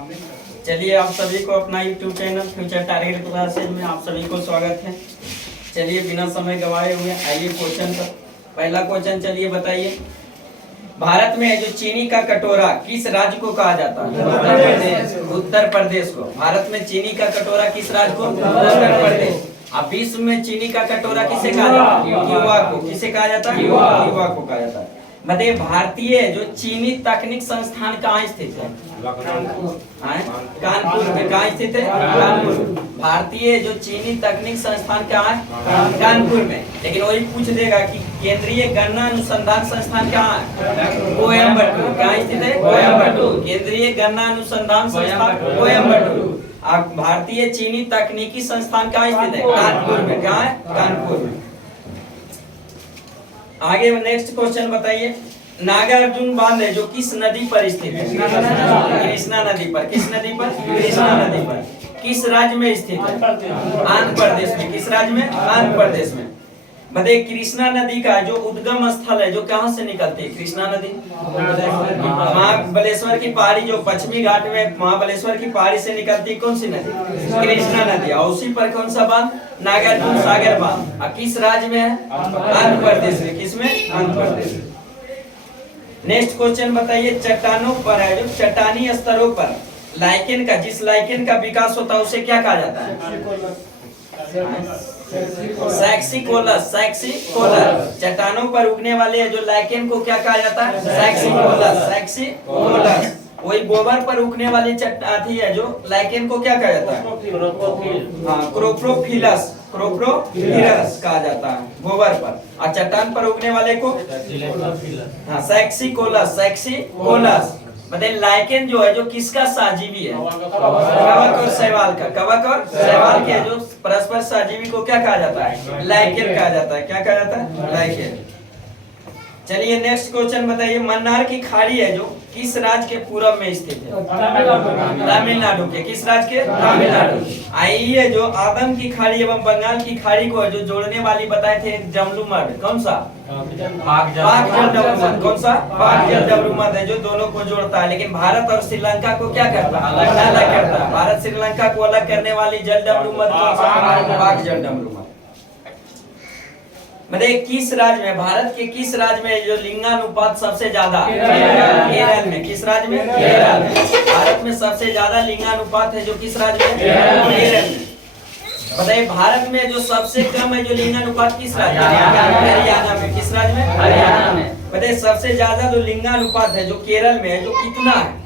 चलिए आप सभी को अपना YouTube channel future target classes में आप सभी को स्वागत है। चलिए बिना समय गवाए हुए आइए क्वेश्चन पर। पहला क्वेश्चन चलिए बताइए, भारत में जो चीनी का कटोरा किस राज्य को कहा जाता है? उत्तर प्रदेश को। भारत में चीनी का कटोरा किस राज्य को? उत्तर प्रदेश। अब विश्व में चीनी का कटोरा किसे कहा जाता है? युवा को। किसे कहा जाता है? युवा को कहा जाता है। बताइए भारतीय जो चीनी तकनीक संस्थान कहाँ स्थित है? कानपुर में। कहाँ स्थित है? कानपुर। भारतीय जो चीनी तकनीक संस्थान कहाँ है? कानपुर में। लेकिन वही पूछ देगा कि केंद्रीय गन्ना अनुसंधान संस्थान कहाँ है? कोयम्बटूर। कहाँ स्थित है? कोयम्बटूर। केंद्रीय गन्ना अनुसंधान संस्थान कोयम्बटूर। भारतीय चीनी तकनीकी संस्थान कहाँ स्थित है? कानपुर में। कहाँ है? कानपुर में। आगे नेक्स्ट क्वेश्चन बताइए, नागार्जुन बांध है जो किस नदी पर स्थित है? कृष्णा नदी पर। किस नदी पर? कृष्णा नदी पर। किस राज्य में स्थित है? आंध्र प्रदेश में। किस राज्य में? आंध्र प्रदेश में। बताइए कृष्णा नदी का जो उद्गम स्थल है जो कहां से निकलती है? कृष्णा नदी महाबलेश्वर की पहाड़ी, जो पश्चिमी घाट में महाबलेश्वर की पहाड़ी से निकलती है, कौन सी नदी? कृष्णा नदी। और उसी पर कौन सा बांध? नागार्जुन सागर बांध। और किस राज्य में है? आंध्र प्रदेश में। किसमें? आंध्र प्रदेश। नेक्स्ट क्वेश्चन बताइए, चट्टानों पर है जो चट्टानी स्तरों पर लाइकेन का, जिस लाइकेन का विकास होता है उसे क्या कहा जाता है? सैक्सिकोलस। सैक्सिकोलस। चट्टानों पर उगने वाले जो लाइकेन को क्या कहा जाता है? सैक्सिकोलस। सैक्सिकोलस। वही गोबर पर उगने वाली चट्टानी है जो लाइकेन को क्या कहा जाता है? हाँ, क्रोप्रोफिलस। क्रोप्रोफिलस कहा जाता है गोबर पर। और चट्टान पर उगने वाले को हाँ सैक्सिकोलस। सैक्सिकोलस। बताइए लाइकेन जो है जो किसका सहजीवी है? कवक और शैवाल का। कवक और शैवाल के जो परस्पर सहजीवी को क्या कहा जाता है? लाइकेन कहा जाता है। क्या कहा जाता है? लाइकेन। चलिए नेक्स्ट क्वेश्चन बताइए, मन्नार की खाड़ी है जो किस राज्य के पूर्व में स्थित है? तमिलनाडु के। किस राज्य के? तमिलनाडु। आइए जो आदम की खाड़ी एवं बंगाल की खाड़ी को जो जोड़ने वाली बताए थे डमरूमठ, कौन सा? पाक जल डमरूमठ। कौन सा? पाक जल डमरूमठ है जो दोनों को जोड़ता है। लेकिन भारत और श्रीलंका को क्या करता है? अलग करता है। भारत श्रीलंका को अलग करने वाली जल डमरूमठ कौन सा? पाक जल डमरूमठ। मतलब किस राज्य में, भारत के किस राज्य में जो लिंगानुपात सबसे ज्यादा? केरल में। किस राज्य में? केरल में। भारत में सबसे ज्यादा लिंगानुपात है जो किस राज्य में? केरल में। बताइए भारत में जो सबसे कम है जो लिंगानुपात किस राज्य में? हरियाणा में। किस राज्य में? हरियाणा में। बताइए सबसे ज्यादा जो लिंगानुपात है जो केरल में है जो कितना है?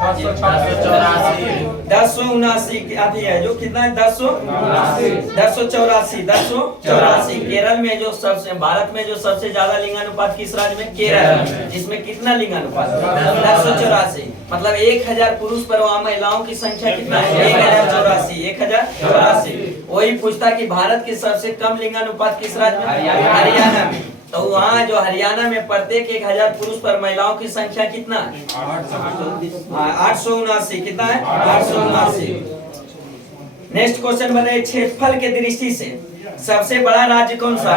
1079 है जो कितना है? 1084। केरल में जो सबसे, भारत में जो सबसे ज्यादा लिंगानुपात किस राज्य में? केरल में। जिसमें कितना लिंगानुपात? 1084। मतलब 1000 पुरुष पर वहाँ महिलाओं की संख्या कितना है? 1084। 1084। वही पूछता कि भारत के सबसे कम लिंगानुपात किस राज्य में? हरियाणा में। तो वहाँ जो हरियाणा में प्रत्येक 1000 पुरुष पर महिलाओं की संख्या कितना है? 879। कितना है? 879। नेक्स्ट क्वेश्चन बताइए, क्षेत्रफल के दृष्टि से सबसे बड़ा राज्य कौन सा?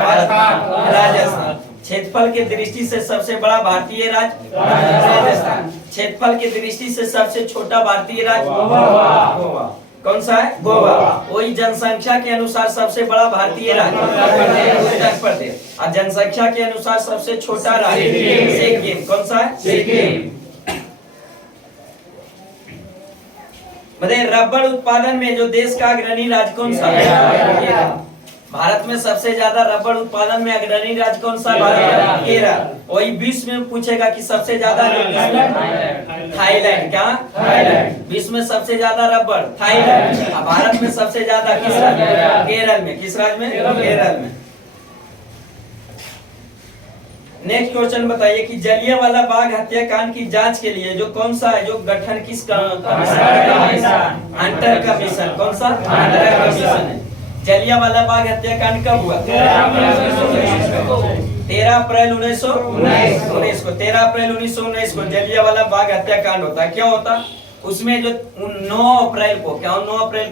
राजस्थान। क्षेत्रफल के दृष्टि से सबसे बड़ा भारतीय राज्य राजस्थान। क्षेत्रफल के दृष्टि से सबसे छोटा भारतीय राज्य गोवा। कौन सा है? गोवा। वही जनसंख्या के अनुसार सबसे बड़ा भारतीय राज्य उत्तर प्रदेश। और जनसंख्या के अनुसार सबसे छोटा राज्य सिक्किम। कौन सा है? सिक्किम। बताइए रबड़ उत्पादन में जो देश का अग्रणी राज्य कौन सा है? भारत में सबसे ज्यादा रबड़ उत्पादन में अग्रणी राज्य कौन सा? केरल। वही विश्व में पूछेगा कि सबसे ज्यादा थाईलैंड। क्या? थाईलैंड। विश्व में सबसे ज्यादा रबड़ थाईलैंड। भारत में सबसे ज्यादा किस राज्य? केरल में। किस राज्य में? केरल में। नेक्स्ट क्वेश्चन बताइए कि जलियांवाला बाग हत्याकांड की जांच के लिए जो कौन सा है जो गठन किस हंटर कमीशन। कौन सा? हंटर कमीशन है। जलियांवाला बाग हत्याकांड कब हुआ? 13 अप्रैल 1919 को। 13 अप्रैल 1919 को जलियांवाला बाग हत्याकांड होता है। क्यों होता? उसमें जो 9 अप्रैल को, क्या 9 अप्रैल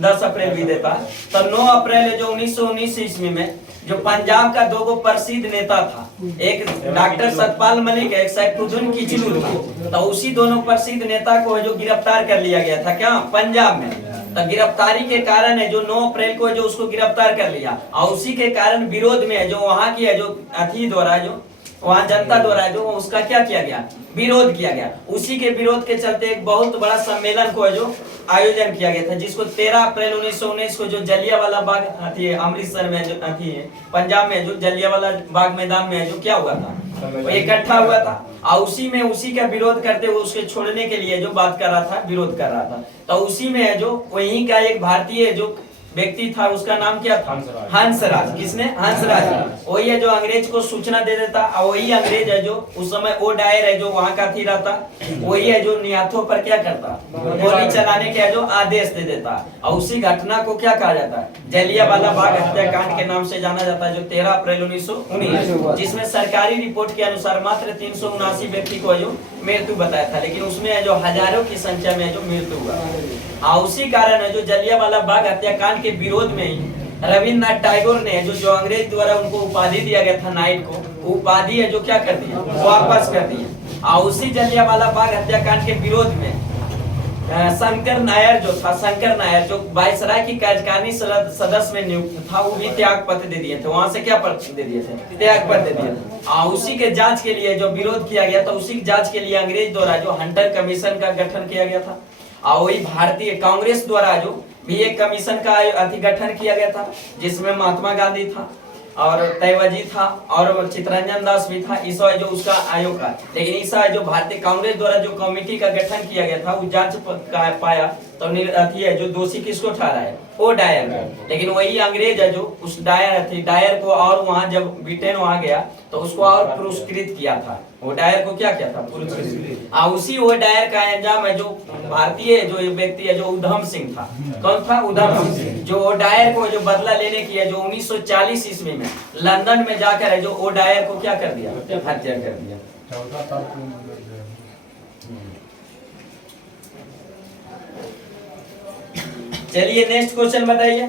10 अप्रैल भी देता है। तो 9 अप्रैल है जो 1919 ईस्वी में जो पंजाब का दो प्रसिद्ध नेता था, एक डॉक्टर सतपाल मलिक, एक सैफुद्दीन किचलू था। तो उसी दोनों प्रसिद्ध नेता को जो गिरफ्तार कर लिया गया था क्या पंजाब में। तो गिरफ्तारी के कारण है जो 9 अप्रैल को जो उसको गिरफ्तार कर लिया, और उसी के कारण विरोध में है जो वहां की है जो अथी द्वारा जो वहां जनता द्वारा जो उसका क्या किया गया, विरोध किया गया। उसी के विरोध के चलते एक बहुत बड़ा सम्मेलन को जो आयोजन किया गया था, जिसको 13 अप्रैल 1919 को जो जलियांवाला बाग अथी अमृतसर में जो अथी है पंजाब में जो जलियांवाला बाग मैदान में जो क्या हुआ था, वो इकट्ठा हुआ था। और उसी में उसी का विरोध करते हुए उसके छोड़ने के लिए जो बात कर रहा था, विरोध कर रहा था। तो उसी में है जो वहीं का एक भारतीय जो व्यक्ति था, उसका नाम क्या था, हंसराज। किसने, हंसराज। वही है जो अंग्रेज को सूचना दे देता, और वही अंग्रेज है जो उस समय वो डायर है जो वहां का थी रहता, वही है जो निहत्थों पर क्या करता, गोली चलाने के जो आदेश दे देता। और उसी घटना को क्या कहा जाता है, जलियांवाला बाग हत्याकांड के नाम से जाना जाता है, जो 13 अप्रैल 1919, जिसमें सरकारी रिपोर्ट के अनुसार मात्र 379 व्यक्ति को जो मृत्यु बताया था, लेकिन उसमें जो हजारों की संख्या में जो मृत्यु हुआ। और उसी कारण है जो जलियांवाला बाग हत्याकांड के विरोध में ही रविन्द्रनाथ टैगोर ने जो अंग्रेज द्वारा उनको उपाधि दिया गया था नाइट को, उपाधि है जो क्या कर दिया, वापस कर दिया। और उसी जलियांवाला बाग हत्याकांड के विरोध में शंकर नायर जो था, शंकर नायर जो वायसराय की कार्यकारिणी सदस्य में नियुक्त था, वो भी त्याग पत्र दे दिए थे। वहां से क्या पत्र दे दिए थे, त्याग पत्र दे दिए थे। और उसी के जांच के लिए जो विरोध किया गया था, उसी की जांच के लिए अंग्रेज द्वारा जो हंटर कमीशन का गठन किया गया था। और वही भारतीय कांग्रेस द्वारा जो भी एक कमीशन का गठन किया गया था, जिसमें महात्मा गांधी था और तैवजी था और चित्तरंजन दास भी था। ईसा जो उसका आयोग का, लेकिन ईसा जो भारतीय कांग्रेस द्वारा जो कमेटी का गठन किया गया था, वो जांच पाया तो अथी है जो दोषी किसको ठहरा है, वो डायर को। लेकिन वही अंग्रेज है जो उस डायर को और वहां जब ब्रिटेन वहां गया तो उसको और पुरस्कृत किया था। वो डायर को क्या किया था, पुरस्कृत। उसी वो डायर का अंजाम है जो भारतीय जो व्यक्ति है जो उधम सिंह था। कौन था, उधम सिंह। जो वो डायर को जो बदला लेने की है जो 1940 ईस्वी में लंदन में जाकर है जो वो डायर को क्या कर दिया, हत्या कर दिया। चलिए नेक्स्ट क्वेश्चन बताइए।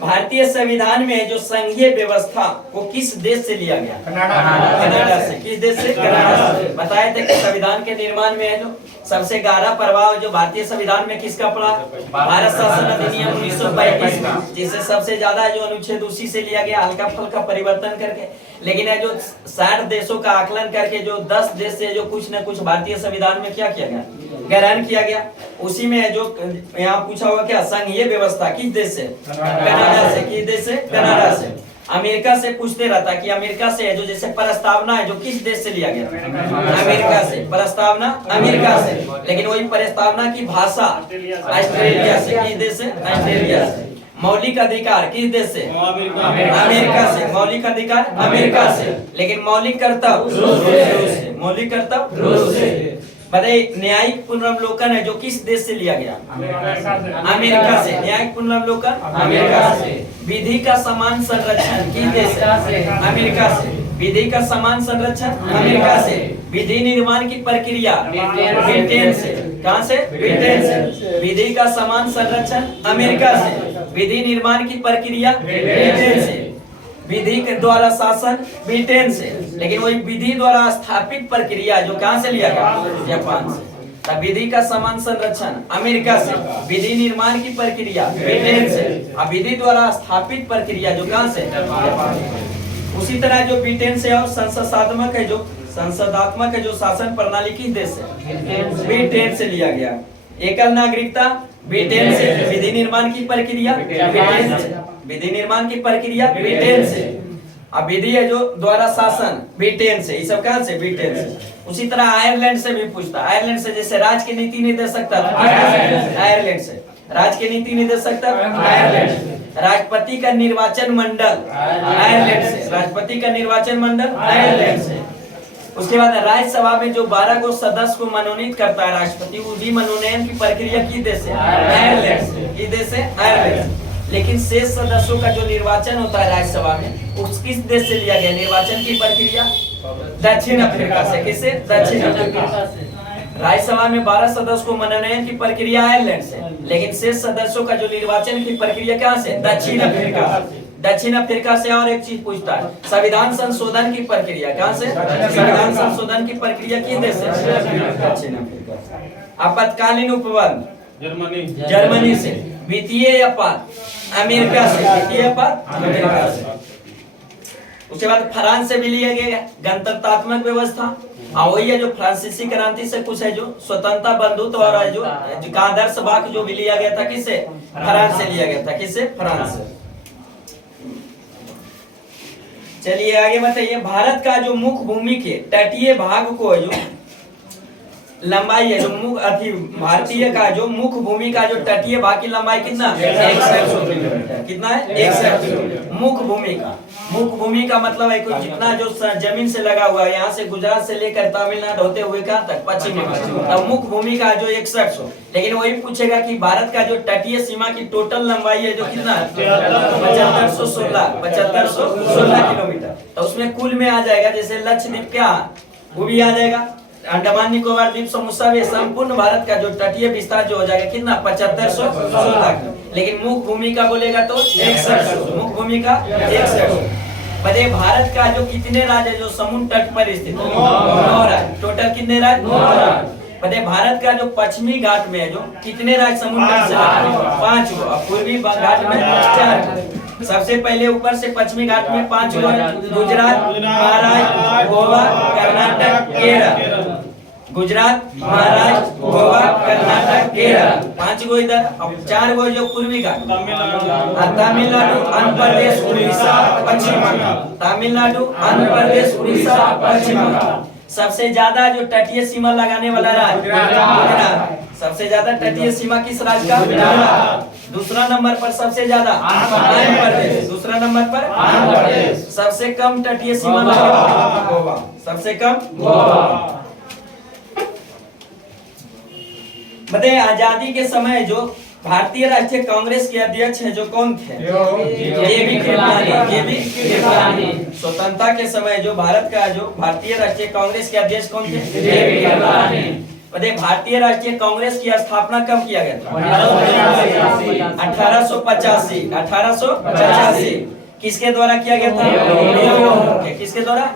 भारतीय संविधान में जो संघीय व्यवस्था को किस देश से लिया गया, कनाडा से। किस देश से, कनाडा से। बताए थे कि संविधान के निर्माण में है जो सबसे गहरा प्रभाव जो भारतीय संविधान में किसका पड़ा, भारत शासन अधिनियम 1935 का, जिससे सबसे ज्यादा जो अनुच्छेद उसी से लिया गया, हल्का फुल्का परिवर्तन करके। लेकिन है जो 60 देशों का आकलन करके जो 10 देश से जो कुछ न कुछ भारतीय संविधान में क्या किया गया, ग्रहण किया गया। उसी में जो यहाँ पूछा हुआ क्या, संघीय व्यवस्था किस देश से, कनाडा से। किस देश से, कनाडा से। अमेरिका से पूछते रहता कि अमेरिका से है जो जैसे प्रस्तावना है जो किस देश से लिया गया, अमेरिका से। प्रस्तावना अमेरिका से, लेकिन वही प्रस्तावना की भाषा ऑस्ट्रेलिया से। किस देश से, ऑस्ट्रेलिया से। मौलिक अधिकार किस देश से, अमेरिका से। मौलिक अधिकार अमेरिका से, लेकिन मौलिक कर्तव्य रूस से। मौलिक कर्तव्य रूस से। बताइए न्यायिक पुनर्वलोकन है जो किस देश से लिया गया, अमेरिका से। न्यायिक पुनर्वलोकन अमेरिका से। विधि का समान संरक्षण किस देश से, अमेरिका से। विधि का समान संरक्षण अमेरिका से। विधि निर्माण की प्रक्रिया ब्रिटेन से। कहां से, ब्रिटेन से। विधि का समान संरक्षण अमेरिका से। विधि निर्माण की प्रक्रिया ब्रिटेन से। विधि के द्वारा शासन ब्रिटेन से, लेकिन वही विधि द्वारा स्थापित प्रक्रिया जो कहां से लिया गया, जापान से। तब विधि का समान संरक्षण अमेरिका से, विधि निर्माण की प्रक्रिया ब्रिटेन से, और विधि द्वारा स्थापित प्रक्रिया जो कहां से, जापान से। उसी तरह जो ब्रिटेन से और संसदात्मक है जो शासन प्रणाली किस देश से, ब्रिटेन से लिया गया। एकल नागरिकता ब्रिटेन से। विधि निर्माण की प्रक्रिया ब्रिटेन से। विधि निर्माण की प्रक्रिया ब्रिटेन से। अब विधि है जो द्वारा शासन ब्रिटेन से। ये सब कहां से, ब्रिटेन से। उसी तरह आयरलैंड से भी पूछता, आयरलैंड से जैसे राज्य की नीति निर्देशक था, आयरलैंड से। राज्य की नीति निर्देशक था, आयरलैंड से। राष्ट्रपति का निर्वाचन मंडल आयरलैंड से। राष्ट्रपति का निर्वाचन मंडल आयरलैंड से। उसके बाद राज्यसभा में जो 12 को सदस्य को मनोनीत करता है राष्ट्रपति, उसी मनोनयन की प्रक्रिया किस देश से, आयरलैंड से। किस देश से, आयरलैंड से। लेकिन शेष सदस्यों का जो निर्वाचन होता है राज्यसभा में, उस किस देश से लिया गया निर्वाचन की प्रक्रिया, दक्षिण अफ्रीका से। किससे, दक्षिण अफ्रीका से। राज्यसभा में 12 सदस्य को मनोनयन की प्रक्रिया आयरलैंड से, लेकिन शेष सदस्यों का जो निर्वाचन की प्रक्रिया कहाँ से? दक्षिण अफ्रीका। दक्षिण अफ्रीका से। और एक चीज पूछता है, संविधान संशोधन की प्रक्रिया कहाँ से? संविधान संशोधन की प्रक्रिया किस देश से? दक्षिण अफ्रीका। आपातकालीन उपबंध जर्मनी से। वित्तीय आपात अमेरिका से। वित्तीय आपात अमेरिका से। उसके बाद फ्रांस से भी लिया गया गणतंत्रात्मक व्यवस्था, और वही है जो फ्रांसीसी क्रांति से कुछ है जो स्वतंत्रता बंधुत्व और जो आदर्श वाक्य जो भी लिया गया था किससे? फ्रांस से लिया गया था। किससे? फ्रांस से। चलिए आगे बताइए, भारत का जो मुख्य भूमि के तटीय भाग को जो लंबाई है, जो भारतीय का जो मुख्य भूमि का जो तटीय भाग की लंबाई कितना? 160 किलोमीटर। कितना है? 160 किलोमीटर। मुख्य भूमि का, मुख्य भूमि का मतलब है कुछ जितना जो जमीन से लगा हुआ है, यहाँ से गुजरात से लेकर तमिलनाडु होते हुए कहाँ तक? पश्चिम में। तब मुख्य भूमि का जो 160। लेकिन वही पूछेगा कि भारत का जो तटीय सीमा की टोटल लंबाई है जो कितना? 7516 किलोमीटर। तो उसमें कुल में आ जाएगा, जैसे लक्षद्वीप क्या वो भी आ जाएगा, अंडमान निकोबार द्वीप समूह सब, संपूर्ण भारत का जो तटीय विस्तार जो हो जाएगा कितना? 7516। लेकिन मुख्य भूमि का बोलेगा तो 160। मुख्य भूमि का 160। बताइए भारत का जो कितने राज्य जो समुद्र तट पर स्थित है? 9 राज्य। टोटल कितने राज्य? 9 राज्य। बताइए भारत का जो पश्चिमी घाट में है जो कितने राज्य समुद्र तट से लगे? 5 गो। और पूर्वी घाट में 4। सबसे पहले ऊपर से पश्चिमी घाट में 5 गो: गुजरात, महाराष्ट्र, गोवा, कर्नाटक, केरल। गुजरात, महाराष्ट्र, गोवा, कर्नाटक, केरल। 5 गो इधर। अब 4 गो जो पूर्वी घाट, तमिलनाडु, आंध्र प्रदेश, उड़ीसा, पश्चिम बंगाल। तमिलनाडु, आंध्र प्रदेश, उड़ीसा, पश्चिम बंगाल। सबसे ज्यादा जो तटीय सीमा लगाने वाला राज्य गुजरात। सबसे ज्यादा तटीय सीमा किस राज्य का? गुजरात। दूसरा नंबर पर सबसे ज्यादा आंध्र प्रदेश। दूसरा नंबर पर आंध्र प्रदेश। सबसे कम तटीय सीमा गोवा। सबसे कम गोवा। बताइए आजादी के समय जो भारतीय राष्ट्रीय कांग्रेस के अध्यक्ष है जो कौन थे? जेबी कृपलानी। स्वतंत्रता के समय जो भारत का जो भारतीय राष्ट्रीय कांग्रेस के अध्यक्ष कौन थे? जेबी कृपलानी। बताइए भारतीय राष्ट्रीय कांग्रेस की स्थापना कब किया गया था? 1885। 1885 किसके द्वारा किया गया था? किसके द्वारा?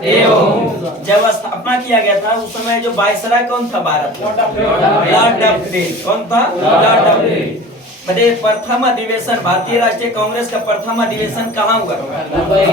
जब स्थापना किया गया था उस समय जो वायसराय कौन था भारत? Lord Dufferin. कौन था? Lord Dufferin. बताइए प्रथम अधिवेशन भारतीय राष्ट्रीय कांग्रेस का प्रथम अधिवेशन कहाँ हुआ? मुंबई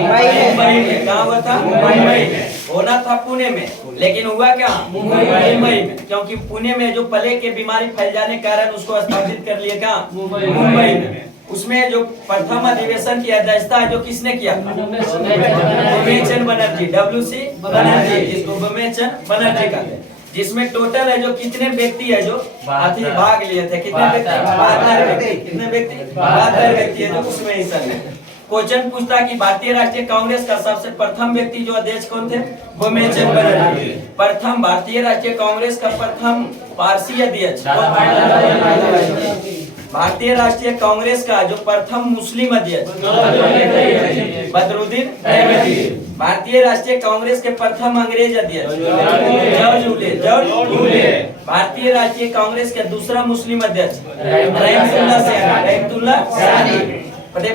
में। कहाँ हुआ था? मुंबई में। होना था पुणे में, लेकिन हुआ क्या? मुंबई में। क्योंकि पुणे में जो प्लेग की बीमारी फैल जाने के कारण उसको स्थापित कर लिया कहाँ? मुंबई में। उसमें जो प्रथम अधिवेशन की अध्यक्षता जो किसने किया? भूमेचंद बनर्जी। WC बनर्जी, जिसको भूमेचंद बनर्जी कहते हैं। जिसमें टोटल है जो कितने व्यक्ति है जो भाग लिए थे? कितने व्यक्ति? 72 व्यक्ति। कितने व्यक्ति? 72 व्यक्ति है जो उसमें हिस्सा लिए। क्वेश्चन पूछता कि भारतीय राष्ट्रीय कांग्रेस का सबसे प्रथम व्यक्ति जो अध्यक्ष कौन थे? भूमेचंद बनर्जी। प्रथम भारतीय राष्ट्रीय कांग्रेस का प्रथम पारसी अध्यक्ष। भारतीय राष्ट्रीय कांग्रेस का जो प्रथम मुस्लिम अध्यक्ष बदरुद्दीन अहमदी। भारतीय राष्ट्रीय कांग्रेस के प्रथम अंग्रेज अध्यक्ष जॉर्ज लूले। भारतीय राष्ट्रीय कांग्रेस के दूसरा मुस्लिम अध्यक्ष रहमतुल्लाह सैनी।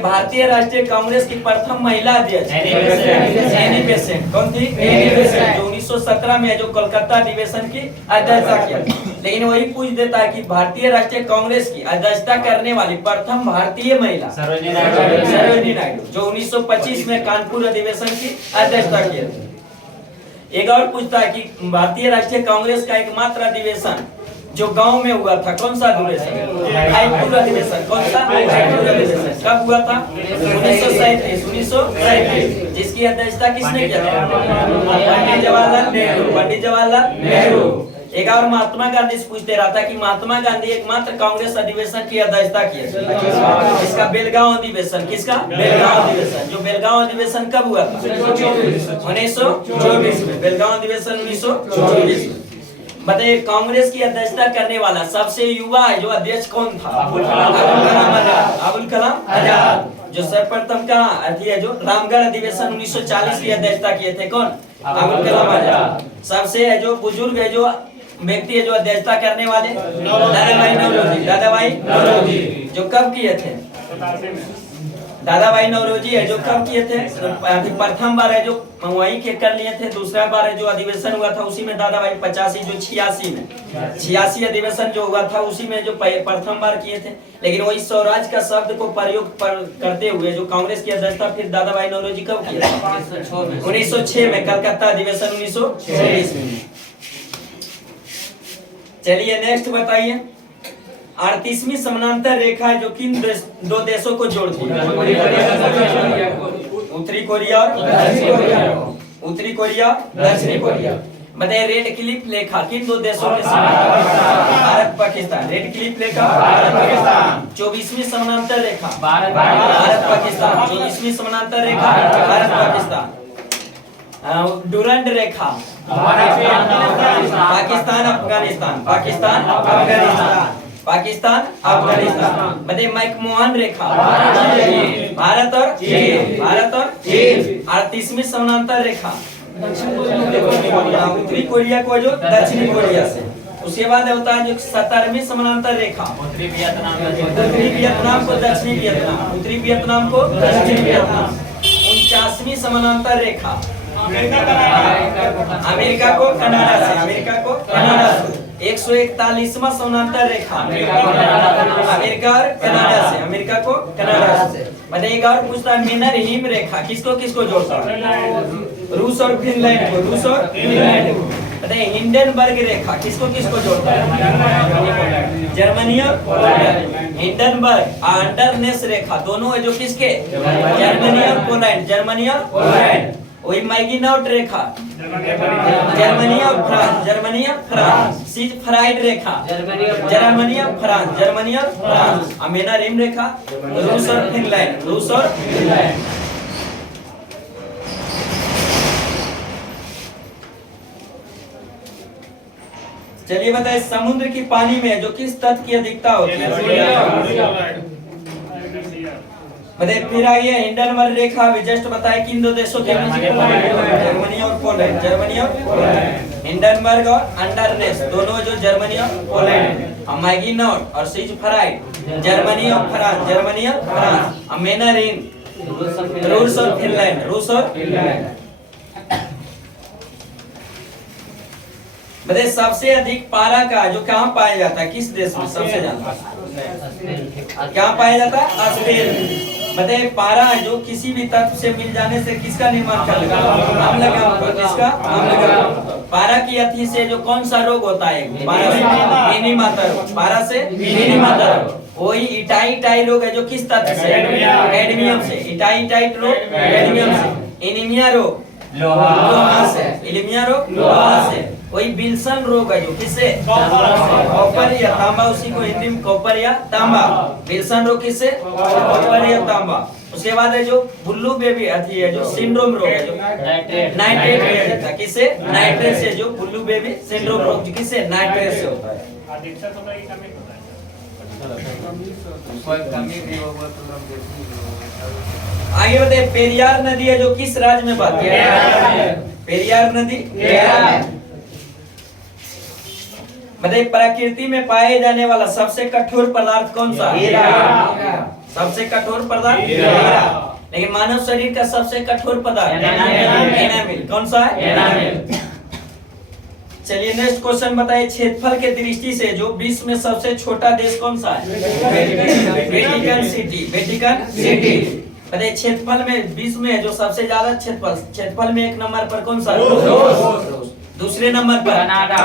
भारतीय राष्ट्रीय कांग्रेस की प्रथम महिला अध्यक्ष एनी बेसेंट। कौन थी? एनी बेसेंट, जो 1917 में जो कोलकाता अधिवेशन की अध्यक्षता किया। लेकिन वही पूछ देता है कि भारतीय राष्ट्रीय कांग्रेस की अध्यक्षता करने वाली प्रथम भारतीय महिला सरोजिनी नायडू, जो 1925 में कानपुर अधिवेशन की अध्यक्षता किया। एक और पूछता है कि भारतीय राष्ट्रीय कांग्रेस का एकमात्र अधिवेशन जो गांव में हुआ था कौन सा अधिवेशन? हाईपुर अधिवेशन। कौन सा? हाईपुर अधिवेशन। कब हुआ था? 1937। जिसकी अध्यक्षता किसने किया था? पंडित जवाहरलाल नेहरू। एक और महात्मा गांधी से पूछते रहा था कि महात्मा गांधी एकमात्र कांग्रेस अधिवेशन की अध्यक्षता की। इसका बेलगांव अधिवेशन। किसका? बेलगांव अधिवेशन। जो बेलगांव अधिवेशन कब हुआ था? 1924 में। बेलगांव अधिवेशन 1924 में। बताइए कांग्रेस की अध्यक्षता करने वाला सबसे युवा है जो अध्यक्ष कौन था? अबुल कलाम आजाद। जो सर्वप्रथम का है जो रामगढ़ अधिवेशन 1940 की अध्यक्षता किए थे कौन? अबुल कलाम आजाद। सबसे है जो बुजुर्ग है जो व्यक्ति है जो अध्यक्षता करने वाले? दादा भाई नौरोजी। दादा भाई नौरोजी जो कब किए थे? दादा भाई नौरोजी है जो कब किए थे? प्रथम बार है जो वही के कर लिए थे। दूसरा बार है जो अधिवेशन हुआ था उसी में दादा भाई 85 जो 86 अधिवेशन जो हुआ था उसी में जो प्रथम बार किए थे। लेकिन वही स्वराज का शब्द को प्रयोग करते हुए जो कांग्रेस की अध्यक्षता फिर दादा भाई नौरोजी कब किए? 1906 में कलकत्ता अधिवेशन 1926 में। चलिए नेक्स्ट बताइए। 38वीं समानांतर रेखा है जो किन दो देशों को जोड़ती है? उत्तरी कोरिया और दक्षिणी कोरिया। उत्तरी कोरिया, दक्षिणी कोरिया। बताइए रेड क्लिफ रेखा किन दो देशों के साथ? भारत पाकिस्तान। रेड क्लिफ रेखा भारत पाकिस्तान। 24वीं समानांतर रेखा भारत पाकिस्तान। 24वीं समानांतर रेखा भारत पाकिस्तान। डुरंड रेखा पाकिस्तान अफगानिस्तान। पाकिस्तान अफगानिस्तान। पाकिस्तान अफगानिस्तान। बताइए मैकमोहन रेखा भारत और भारत और 38वीं समानांतर रेखा उत्तरी कोरिया को जो दक्षिणी कोरिया से। उसके बाद होता है जो 17वीं समानांतर रेखा उत्तरी वियतनाम को दक्षिणी वियतनाम। उत्तरी वियतनाम को दक्षिणी वियतनाम। 49वीं समानांतर रेखा अमेरिका को कनाडा से। अमेरिका को कनाडा से। 141वां समानांतर रेखा अमेरिका और कनाडा से। अमेरिका को कनाडा से। बताइएगा और पूछता है मिनर हिम रेखा किसको किसको जोड़ता है? रूस और फिनलैंड को। रूस और फिनलैंड को। बताइए हिंडनबर्ग रेखा किसको किसको जोड़ता है? जर्मनी और पोलैंड। हिंडनबर्ग अंडरनेस रेखा दोनों है जो किसके? जर्मनी और पोलैंड। जर्मनी और पोलैंड। वही मैगिनॉट रेखा जर्मनी और फ्रांस। जर्मनी और फ्रांस। सीज फ्राइड रेखा जर्मनी और फ्रांस। जर्मनी और फ्रांस। अमेना रिम रेखा रूस और फिनलैंड। रूस और फिनलैंड। चलिए बताइए समुद्र की पानी में जो किस तत्व की अधिकता होती है? बताइए फिर आइए हिंडनबर्ग रेखा जस्ट बताए किन दो देशों के बीच? जर्मनी और पोलैंड। जर्मनी और पोलैंड। हिंडनबर्ग और अंडरनेस दोनों जो जर्मनी और पोलैंड। मैगिनॉट और सीज फ्राइड जर्मनी और फ्रांस। जर्मनी और फ्रांस। अमेना रिम रूस और फिनलैंड। रूस और फिनलैंड। बताइए सबसे अधिक पारा का जो कहाँ पाया जाता है? किस देश में सबसे ज्यादा? कहाँ पाया जाता है? स्पेन में। बताइए पारा है जो किसी भी तत्व से मिल जाने से किसका निर्माण कर लेगा? अम्लगम। किसका? अम्लगम। पारा की अति से जो कौन सा रोग होता है? पारा से नीनीमाता रोग। पारा से नीनीमाता रोग। वही इटाई रोग है जो किस तत्व से? कैडमियम से। इटाई रोग कैडमियम से। एनीमिया रोग लोहा से। एनीमिया रोग लोहा से। वही विल्सन रोग है जो किससे? कॉपर या तांबा। उसी को हिंदी में कॉपर या तांबा। विल्सन रोग किससे? कॉपर या तांबा। उसके बाद है जो बुल्लू बेबी अथी है जो सिंड्रोम रोग है जो नाइट्रेट है। किससे? नाइट्रेट से। जो बुल्लू बेबी सिंड्रोम रोग जो किससे? नाइट्रेट से होता है। आगे बताइए पेरियार नदी है जो किस राज्य में बहती है? पेरियार नदी बताइए प्रकृति में पाए जाने वाला सबसे कठोर पदार्थ कौन सा? सबसे कठोर पदार्थ लेकिन मानव शरीर का सबसे कठोर पदार्थ एनामिल। कौन सा है? चलिए नेक्स्ट क्वेश्चन बताइए क्षेत्रफल के दृष्टि से जो विश्व में सबसे छोटा देश कौन सा है? Vatican city. Vatican city. बताइए क्षेत्रफल में विश्व में जो सबसे ज्यादा क्षेत्रफल में एक नंबर पर कौन सा? रूस। दूसरे नंबर पर कनाडा।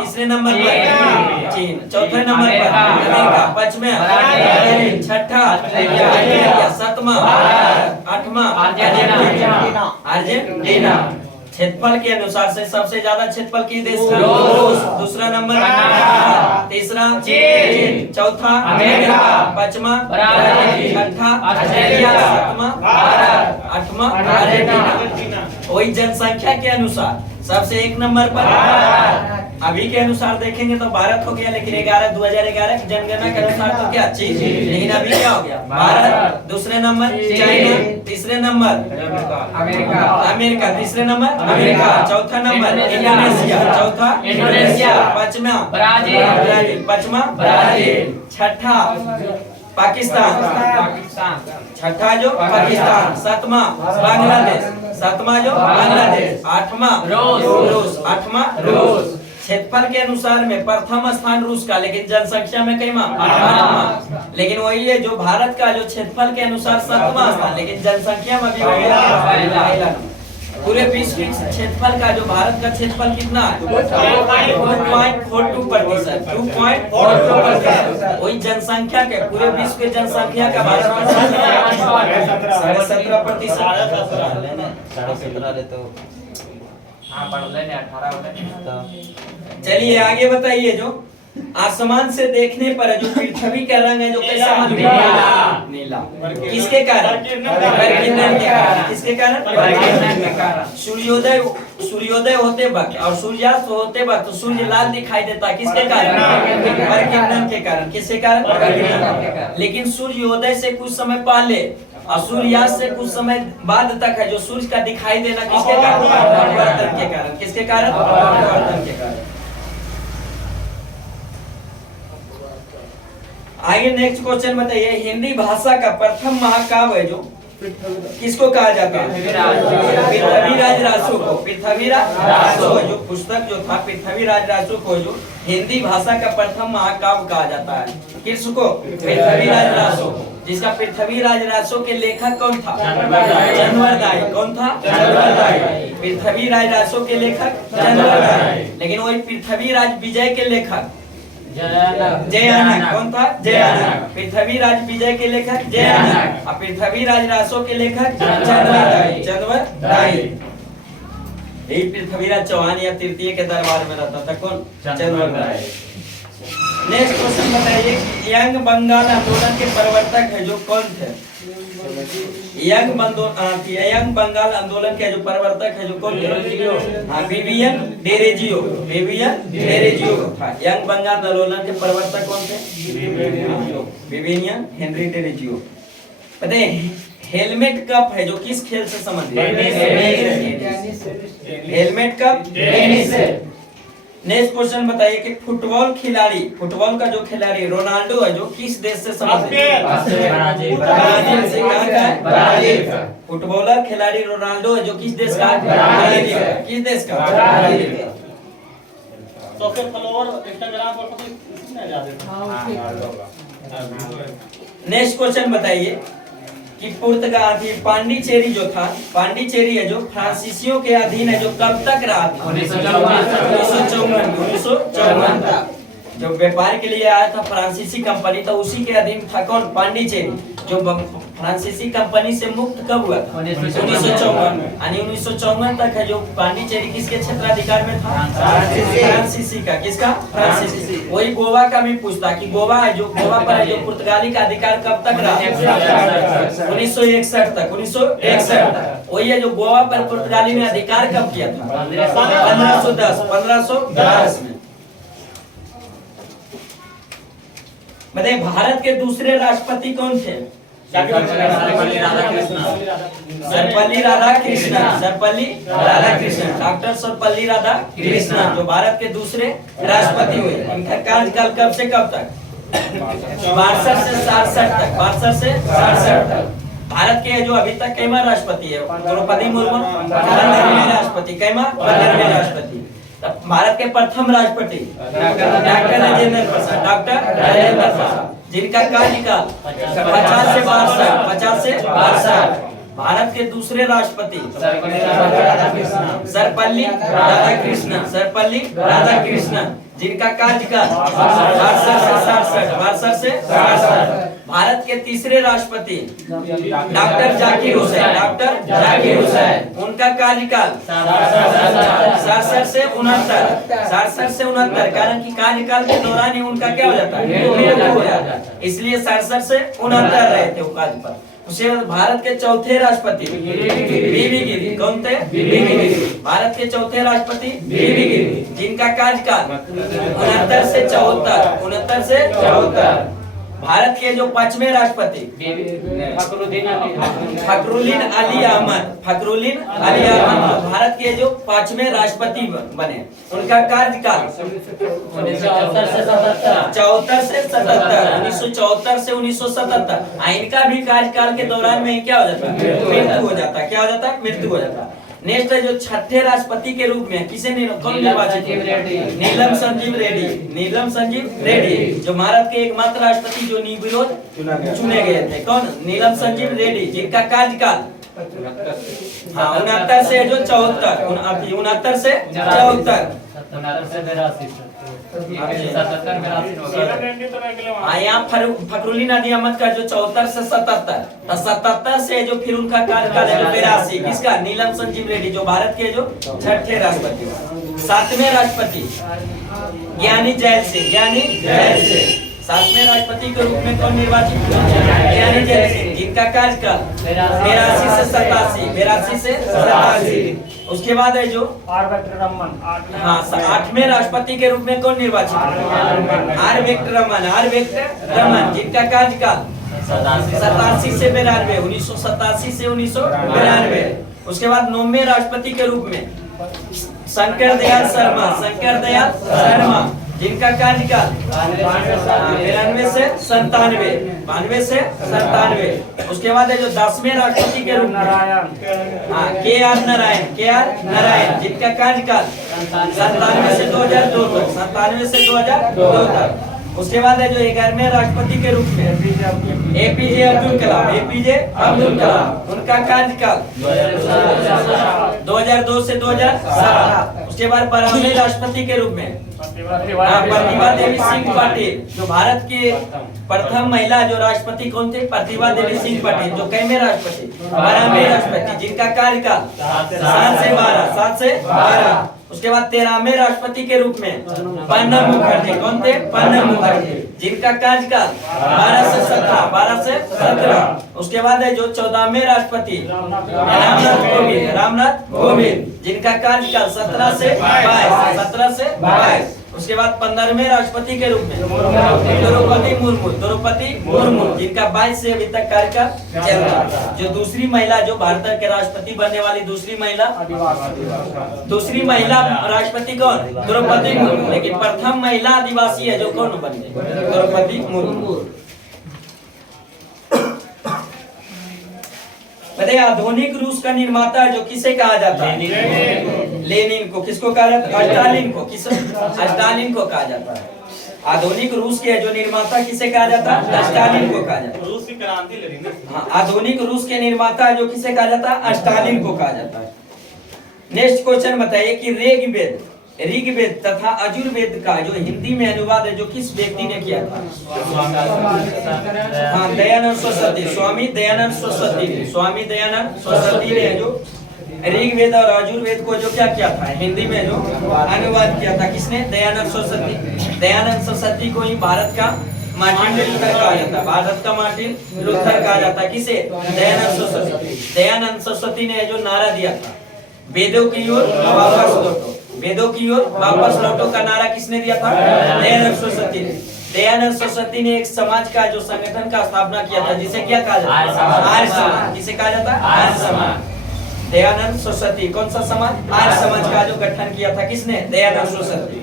तीसरे नंबर पर चीन। चौथे नंबर पर अमेरिका। पांचवें छठा सातवां आठवां अर्जेंटीना। क्षेत्रफल के अनुसार से सबसे ज्यादा क्षेत्रफल की देश रूस। दूसरा नंबर तीसरा चीन। चौथा अमेरिका। पांचवा छठा सातवां आठवां अर्जेंटीना। वही जनसंख्या के अनुसार सबसे 1 नंबर पर अभी के अनुसार देखेंगे तो भारत हो गया, लेकिन 2011 की जनगणना के अनुसार तो क्या चीन, लेकिन अभी क्या हो गया भारत। दूसरे नंबर चाइना, तीसरे नंबर अमेरिका, तीसरे नंबर अमेरिका, चौथा नंबर इंडोनेशिया, चौथा इंडोनेशिया, पांचवा ब्राजील, पांचवा ब्राजील, छठा पाकिस्तान, छठा जो पाकिस्तान, सातवां बांग्लादेश, सातवां जो बांग्लादेश, आठवां रूस, आठवां रूस। क्षेत्रफल के अनुसार में प्रथम स्थान रूस का, लेकिन जनसंख्या में कईवां आठवां। लेकिन वही है जो भारत का जो क्षेत्रफल के अनुसार 7वां स्थान, लेकिन जनसंख्या में भी पहला। पूरे विश्व के क्षेत्रफल का जो भारत का क्षेत्रफल कितना है 2.42%, 2.42%। वही जनसंख्या के पूरे विश्व के जनसंख्या का भारत का 17%। चलिए आगे बताइए, जो आसमान से देखने पर जो पृथ्वी का रंग है जो कैसा नीला, किसके कारण? परिकिरण के कारण। किसके कारण? सूर्योदय होते वक्त और सूर्यास्त होते वक्त सूर्य लाल दिखाई देता है, किसके कारण? परिकिरण के कारण। किसके कारण? लेकिन सूर्योदय से कुछ समय पहले और सूर्यास्त से कुछ समय बाद तक है जो सूर्य का दिखाई देना, किसके कारण? परिवर्तन के कारण। किसके कारण? परिवर्तन के कारण। आइए नेक्स्ट क्वेश्चन बताइए, हिंदी भाषा का प्रथम महाकाव्य जो किसको कहा जाता है? पृथ्वीराज रासो को। पृथ्वीराज रासो जो पुस्तक जो था पृथ्वीराज रासो को जो हिंदी भाषा का प्रथम महाकाव्य कहा जाता है, किसको? पृथ्वीराज रासो, जिसका पृथ्वीराज रासो के लेखक कौन था? जनवरदाई। कौन था? जनवरदाई। पृथ्वीराज रासो के लेखक जनवरदाई, लेकिन वही पृथ्वीराज विजय के लेखक जयानक। कौन था? जयानक। पृथ्वीराज विजय के लेखक जयानक और पृथ्वीराज रासो के लेखक जनवरदाई। यही पृथ्वीराज चौहान या तृतीय के दरबार में रहता था, कौन? जनवरदाई। नेक्स्ट क्वेश्चन बताइए, यंग बंगाल आंदोलन के प्रवर्तक है जो कौन थे? यंग बंगाल आंदोलन के जो प्रवर्तक है जो कौन थे? विवियन डेरेजियो। विवियन डेरेजियो था यंग बंगाल आंदोलन के प्रवर्तक। कौन थे? Vivian Henry Derozio. पता है हेलमेट कप है जो किस खेल से संबंधित है? हेलमेट कप टेनिस से। नेक्स्ट क्वेश्चन बताइए कि फुटबॉल का जो खिलाड़ी रोनाल्डो है जो किस देश से संबंधित है? ब्राजील से। कहां का है? ब्राजील। फुटबॉलर खिलाड़ी रोनाल्डो है जो किस देश का है? ब्राजील। किस देश का? ब्राजील। तो फिर फॉलोअर इंस्टाग्राम पर कितने ज्यादा? नेक्स्ट क्वेश्चन बताइए कि पुर्तगाली पांडिचेरी जो था, पांडिचेरी है जो फ्रांसीसियों के अधीन है जो कब तक रहा था? 1954। जो व्यापार के लिए आया था फ्रांसीसी कंपनी, तो उसी के अधीन था कौन? पांडिचेरी। जो फ्रांसीसी कंपनी से मुक्त कब हुआ था? 1954। यानी 1954 तक है जो पांडिचेरी किसके क्षेत्राधिकार में था? फ्रांसीसी का। किसका? फ्रांसीसी। वही गोवा का भी पूछता कि गोवा है जो गोवा पर है जो पुर्तगाली का अधिकार कब तक रहा? 1961 तक। 1961 तक। वही है जो गोवा पर पुर्तगाली ने अधिकार कब किया था? 1510 में। बताइए भारत के दूसरे राष्ट्रपति कौन थे? सर्वपल्ली राधाकृष्णन। डॉक्टर सर्वपल्ली राधाकृष्णन जो भारत के दूसरे राष्ट्रपति हुए। इनका कार्यकाल कब से कब तक? 62 से 67 तक। 62 से 67 तक। भारत के जो अभी तक कैमा राष्ट्रपति है? द्रौपदी मुर्मू 15वें राष्ट्रपति। कैमा? 15वें राष्ट्रपति। भारत के प्रथम राष्ट्रपति डॉक्टर राजेंद्र प्रसाद, जिनका कार्यकाल 50 से 62। भारत के दूसरे राष्ट्रपति सर्वपल्ली राधाकृष्णन, जिनका कार्यकाल 62 से 67। भारत के तीसरे राष्ट्रपति डॉक्टर जाकिर हुसैन, उनका कार्यकाल 67 से 69। कारण कि कार्यकाल के दौरान ही उनका क्या हो जाता है? मृत्यु हो जाता है। इसलिए 67 से 69 रहे थे वो कार्य पर। उसके बाद भारत के चौथे राष्ट्रपति बीबी गिरी। कौन थे? बीबी गिरी। भारत के चौथे राष्ट्रपति बीबी गिरी, जिनका कार्यकाल 69 से 74, 69 से 74। भारत के जो 5वें राष्ट्रपति फखरुद्दीन अली अहमद, फखरुद्दीन अली अहमद भारत के जो 5वें राष्ट्रपति बने, उनका कार्यकाल 74 से 77, 1974 से 1977। इनका भी कार्यकाल के दौरान में क्या हो जाता है? मृत्यु हो जाता है। क्या हो जाता है? मृत्यु हो जाता है। नेक्स्ट है जो छठे राष्ट्रपति के रूप में किसे कौन निर्वाचित? नीलम संजीव रेड्डी। नीलम संजीव रेड्डी जो भारत के एकमात्र राष्ट्रपति जो निर्विरोध चुने गए थे। कौन? नीलम संजीव रेड्डी, जिनका कार्यकाल 69 से जो 74, 69 से 74, यहाँ फखरुद्दीन अली अहमद का जो 74 से 77, 77 से जो फिर उनका कार्यकाल है 82। किसका? नीलम संजीव रेड्डी, जो भारत के जो छठे राष्ट्रपति। 7वें राष्ट्रपति ज्ञानी जैल सिंह। ज्ञानी जैल सिंह 7वें राष्ट्रपति के रूप में कौन निर्वाचित? ज्ञानी जैल सिंह, जिनका कार्यकाल 82 से 87, 82 से 87। उसके बाद है जो हाँ 8वें राष्ट्रपति के रूप में कौन निर्वाचित? आर वेंकट रमन, जिनका कार्यकाल 87 से 92, 1987 से 1992। उसके बाद 9वें राष्ट्रपति के रूप में शंकर दयाल शर्मा, जिनका कार्यकाल 92 से 97। उसके बाद है जो 10वें राष्ट्रपति के रूप में के आर नारायण, जिनका कार्यकाल 97 से 2002 तक, 97 से 2002 तक। उसके बाद है जो 11वें राष्ट्रपति के रूप में एपीजे अब्दुल कलाम, उनका कार्यकाल 2002 से 2007। उसके बाद 12वें राष्ट्रपति के रूप में प्रतिभा देवी सिंह पाटिल, जो भारत के प्रथम महिला जो राष्ट्रपति कौन थे? प्रतिभा देवी सिंह पाटिल, जो कैमे राष्ट्रपति? 12वें राष्ट्रपति, जिनका कार्यकाल 7 से 12। उसके बाद 13वें राष्ट्रपति के रूप में प्रणब मुखर्जी। कौन थे? प्रणब मुखर्जी, जिनका कार्यकाल 12 से 17। उसके बाद है जो 14वें राष्ट्रपति रामनाथ कोविंद, जिनका कार्यकाल 17 से 22। उसके बाद 15वें राष्ट्रपति के रूप में द्रौपदी मुर्मू, जिनका 22 से अभी तक कार्यकाल चल रहा है। जो दूसरी महिला जो भारत के राष्ट्रपति बनने वाली दूसरी महिला राष्ट्रपति कौन? द्रौपदी मुर्मू। लेकिन प्रथम महिला आदिवासी है जो कौन बनी? द्रौपदी मुर्मू। बताइए आधुनिक रूस का निर्माता जो किसे कहा जाता है? लेनिन को। किसको कहा जाता है? स्टालिन को। स्टालिन को कहा जाता है। आधुनिक रूस के जो निर्माता किसे कहा जाता है? स्टालिन को कहा जाता है। रूस की क्रांति लगी ना। आधुनिक रूस के निर्माता जो किसे कहा जाता है? स्टालिन को कहा जाता है। नेक्स्ट क्वेश्चन बताइए कि ऋग्वेद तथा यजुर्वेद का जो हिंदी में अनुवाद है जो किस व्यक्ति ने किया था? हाँ दयानंद सरस्वती, स्वामी दयानंद सरस्वती ने जो ऋग्वेद और यजुर्वेद को जो क्या किया था? हिंदी में जो अनुवाद किया था। किसने? दयानंद सरस्वती। दयानंद सरस्वती को ही भारत का मार्टिन लूथर कहा जाता है। भारत का मार्टिन लूथर कहा जाता है। किसे? दयानंद सरस्वती। दयानंद सरस्वती ने जो नारा दिया था वेदों की ओर वापस लौटो, वेदों की ओर वापस लौटो का नारा किसने दिया था? दयानंद सरस्वती ने। दयानंद सरस्वती ने एक समाज का जो संगठन का स्थापना किया था जिसे क्या कहा जाता है? आर्य समाज। किसे कहा जाता है? आर्य समाज। दयानंद सरस्वती कौन सा समाज? आर्य समाज का जो गठन किया था किसने? दयानंद सरस्वती।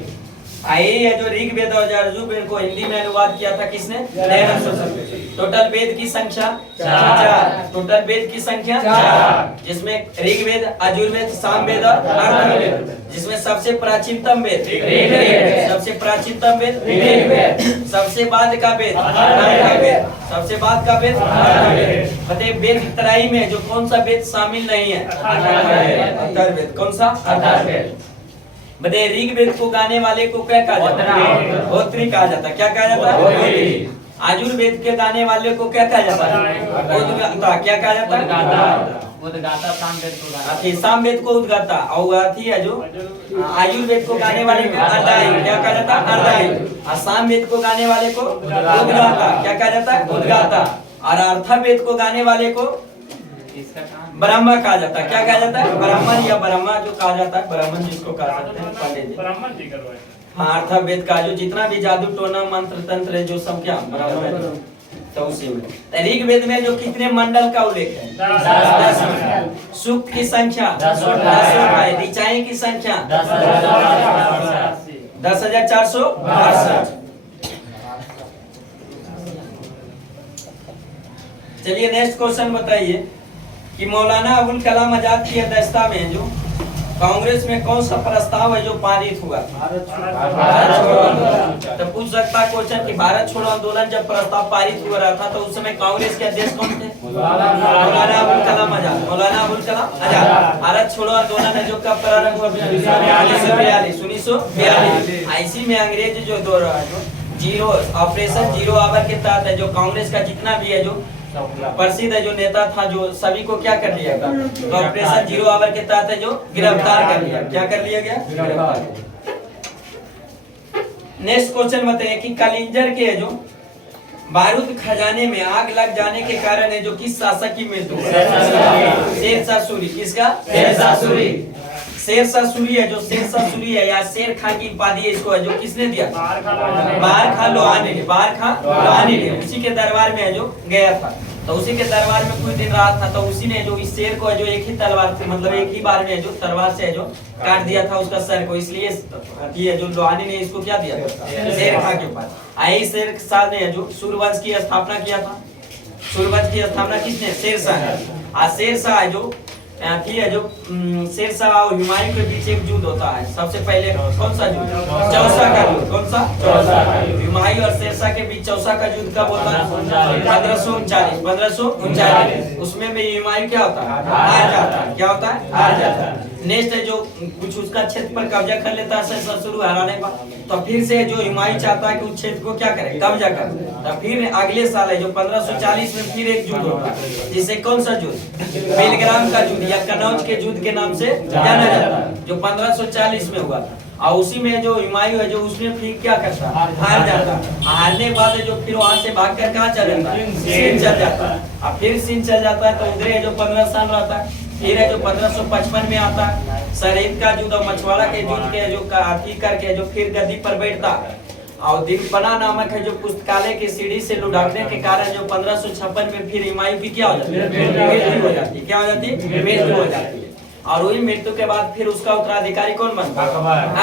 ये जो ऋग्वेद और यजुर्वेद को हिंदी में अनुवाद किया था किसने? दयानंद सरस्वती। टोटल वेद की संख्या 4। टोटल वेद की संख्या 4, जिसमें ऋग्वेद, यजुर्वेद, सामवेद और अथर्ववेद। जिसमें सबसे प्राचीनतम वेद ऋग्वेद, सबसे प्राचीनतम वेद ऋग्वेद, सबसे बाद का वेद अथर्ववेद, सबसे बाद का वेद अथर्ववेद। बताइए वेद त्रयी में जो कौन सा वेद शामिल नहीं है? अथर्ववेद। कौन सा? अथर्ववेद। बताइए ऋग्वेद को गाने वाले को क्या कहा जाता है? होत्री कहा जाता है। क्या कहा जाता है? यजुर्वेद के गाने वाले को क्या कहा जाता है? उद्गाता। क्या कहा जाता है? उद्गाता। सामवेद को उद्गाता। और है जो आयुर्वेद को गाने वाले को अर्धायु। क्या कहा जाता है? अर्धायु। सामवेद को गाने वाले को उद्गाता। क्या कहा जाता है? उद्गाता। और अर्थावेद को गाने वाले को ब्राह्मण कहा जाता है। क्या कहा जाता है? ब्राह्मण या ब्रह्मा जो कहा जाता है, ब्राह्मण जिसको कहा जाते हैं पंडित जी। ब्राह्मण जी करवाए। हाँ, अर्थावेद का जो जितना भी जादू टोना मंत्र तंत्र है जो सब क्या ब्राह्मण है। तो उसी में ऋग्वेद में जो कितने मंडल का उल्लेख है? 10। सूक्त की संख्या 10 है। ऋचाएं की संख्या 10,462। चलिए नेक्स्ट क्वेश्चन बताइए कि मौलाना अबुल कलाम आजाद की अध्यक्षता में जो कांग्रेस में कौन सा प्रस्ताव है जो पारित हुआ? भारत छोड़ो आंदोलन। तो पूछ सकता क्वेश्चन कि भारत छोड़ो आंदोलन जब प्रस्ताव पारित हुआ रहा था तो उस समय कांग्रेस के अध्यक्ष कौन थे? मौलाना अबुल कलाम आजाद। मौलाना अबुल कलाम आजाद। भारत छोड़ो आंदोलन है जो कब प्रारंभ हुआ? 1942। इसी में अंग्रेज जो दो जीरो ऑपरेशन जीरो आवर के तहत है जो कांग्रेस का जितना भी है जो प्रसिद्ध है जो नेता था जो सभी को क्या कर लिया गया? तो ऑपरेशन जीरो आवर के तहत है जो गिरफ्तार कर लिया। क्या कर लिया गया? नेक्स्ट क्वेश्चन बताइए कि कलिंजर के जो बारूद खजाने में आग लग जाने के कारण है जो किस शासक की मृत्यु? शेरशाह सूरी। किसका? शेरशाह सूरी। शेरशाह सूरी है जो शेरशाह सूरी है या शेर खान की उपाधि इसको है जो किसने दिया? बाहर खान लोहानी ने। बाहर खान लोहानी ने उसी के दरबार में है जो गया था। तो उसी के दरबार में कुछ दिन रहा था तो उसी ने जो इस शेर को है जो एक ही तलवार से मतलब एक ही बार में है जो तलवार से है जो काट दिया था उसका सर को। इसलिए ये जो लोहानी ने इसको क्या दिया? शेर खान के पास। आई शेर शाह ने जो सूर्यवंश की स्थापना किया था। सूर्यवंश की स्थापना किसने? शेरशाह ने। शेरशाह जो थी है जो शेरशाह और हुमायूं के बीच एक युद्ध होता है। सबसे पहले कौन सा युद्ध? चौसा का युद्ध। कौन सा? चौसा। हुमायूं और शेरशाह के बीच चौसा का युद्ध कब होता है? 1539। उसमें भी हुमायूं क्या होता है? हार जाता है। क्या होता है? हार जाता है। नेक्स्ट है जो कुछ उसका क्षेत्र पर कब्जा कर लेता है शेरशाह शुरू हराने पर तो फिर से जो हुमायूं चाहता है कि उस क्षेत्र को क्या करे? कब्जा करे। तो फिर अगले साल है जो 1540 में फिर एक युद्ध होता है जिसे कौन सा युद्ध? बेलग्राम का युद्ध या कनौज के युद्ध के नाम से जाना जाता है जो 1540 में हुआ था। और उसी में जो हुमायूं है जो उसमें फिर क्या करता है? हार जाता है। हारने के बाद जो फिर वहां से भागकर कहाँ चल जाता है? सिंध चल जाता है। और फिर सिंध चल जाता है तो उधर जो 15 साल रहता है। फिर है जो 1555 में आता है सरहिंद का युद्ध और मछवाड़ा के युद्ध के जो अथी करके जो फिर गद्दी पर बैठता और दिलपना नामक है जो पुस्तकालय की सीढ़ी से लुढ़कने के कारण जो 1556 में फिर हुमायूं की क्या हो जाती है? मृत्यु हो जाती है। क्या हो जाती है? मृत्यु हो जाती है। और वही मृत्यु के बाद फिर उसका उत्तराधिकारी कौन बनता है?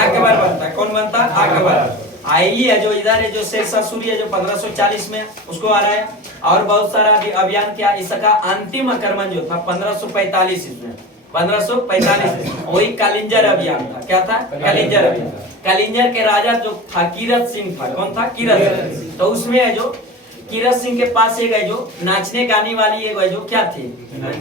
अकबर बनता है। कौन बनता है? अकबर। आई है जो इधर है जो शेरशाह सूरी है जो 1540 में उसको हराया और बहुत सारा अभियान किया। इसका अंतिम आक्रमण जो था 1545 में 1545 वही कलिंजर अभियान था। क्या था? कलिंजर अभियान। कलिंजर के राजा जो था कीरत सिंह था। कौन था? कीरत सिंह। तो उसमें है जो कीरत सिंह के पास एक है जो नाचने गाने वाली एक है जो क्या थी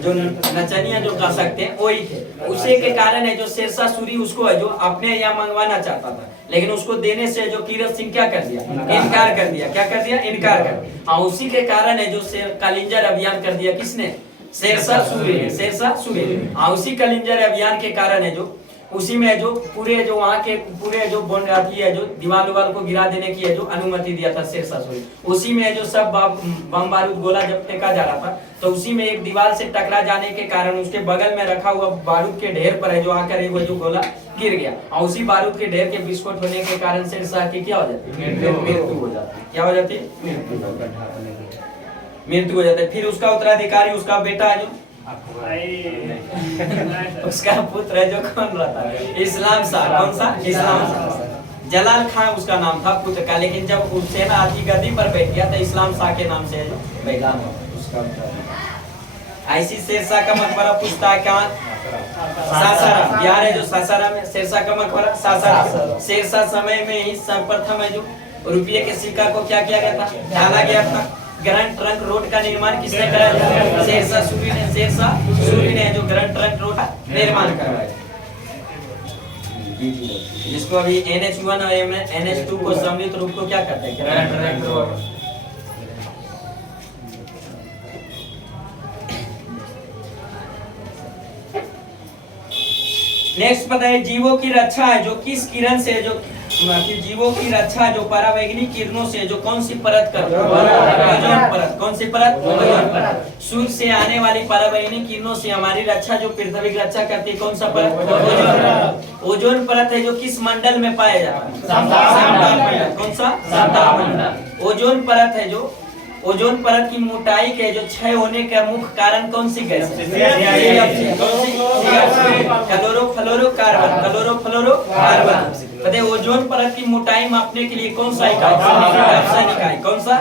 जो नचनिया जो गा सकते हैं वही थे। उसी के कारण है जो शेरशाह सूरी उसको है जो अपने यहाँ मंगवाना चाहता था लेकिन उसको देने से जो कीरत सिंह क्या कर दिया? इनकार कर दिया। क्या कर दिया? इनकार कर दिया। और उसी के कारण है जो कलिंजर अभियान कर दिया किसने? शेरशाह सूरी ने। शेरशाह सूरी ने। और उसी कलिंजर अभियान के कारण है जो उसी में जो पूरे जो वहाँ के पूरे जो बोंडाथी है जो दीवार उवाल को गिरा देने की है जो अनुमति दिया था शेरशाह सूरी। उसी में जो सब बम बारूद गोला जब फेंका जा रहा था तो उसी में एक दीवार से टकरा जाने के कारण उसके बगल में रखा हुआ बारूद के ढेर पर है जो आकर एक जो गोला गिर गया और उसी बारूद के ढेर के विस्फोट होने के कारण शेरशाह की क्या हो जाती है? मृत्यु हो जाती है। क्या हो जाती है? मृत्यु हो जाता है। फिर उसका उत्तराधिकारी उसका बेटा है जो उसका पुत्र है जो कौन रहता है? इस्लाम शाह। कौन सा? इस्लाम शाह। जलाल खान उसका नाम था पुत्र का लेकिन जब हुसैन आदि गद्दी पर बैठ गया तो इस्लाम शाह के नाम से बैठा उसका। ऐसी शेरशाह का मकबरा पूछता है क्या? सासाराम। बिहार है जो सासाराम में शेरशाह का मकबरा सासाराम। शेरशाह समय में ही सर्वप्रथम है जो रुपये के सिक्का को क्या किया गया था? डाला गया था। ग्रैंड ट्रंक रोड का निर्माण किसने कराया? शेरशाह सूरी ने। शेरशाह सूरी ने जो ग्रैंड ट्रंक रोड का निर्माण करवाया जिसको अभी NH1 और NH2 को सम्मिलित रूप को क्या कहते हैं? Grand trunk road. नेक्स्ट बताइए जीवों की रक्षा है जो किस किरण से जो जीवों की रक्षा जो परावैंगनिक किरणों से जो कौन सी परत करती है? ओजोन परत। कौन सी परत? ओजोन परत। सूर्य से आने वाली परावैंगनिक किरणों से हमारी रक्षा जो पृथ्वी की रक्षा करती है, कौन सा परत? ओजोन परत। ओजोन परत है जो किस मंडल में पाया जाता है? समताप मंडल। कौन सा? समताप मंडल। ओजोन परत है जो ओजोन परत की मोटाई के जो क्षय होने का मुख्य कारण कौन सी गैस है? क्लोरोफ्लोरोकार्बन। क्लोरोफ्लोरोकार्बन। बताइए ओजोन परत की मोटाई मापने के लिए कौन सा इकाई? कौन सा?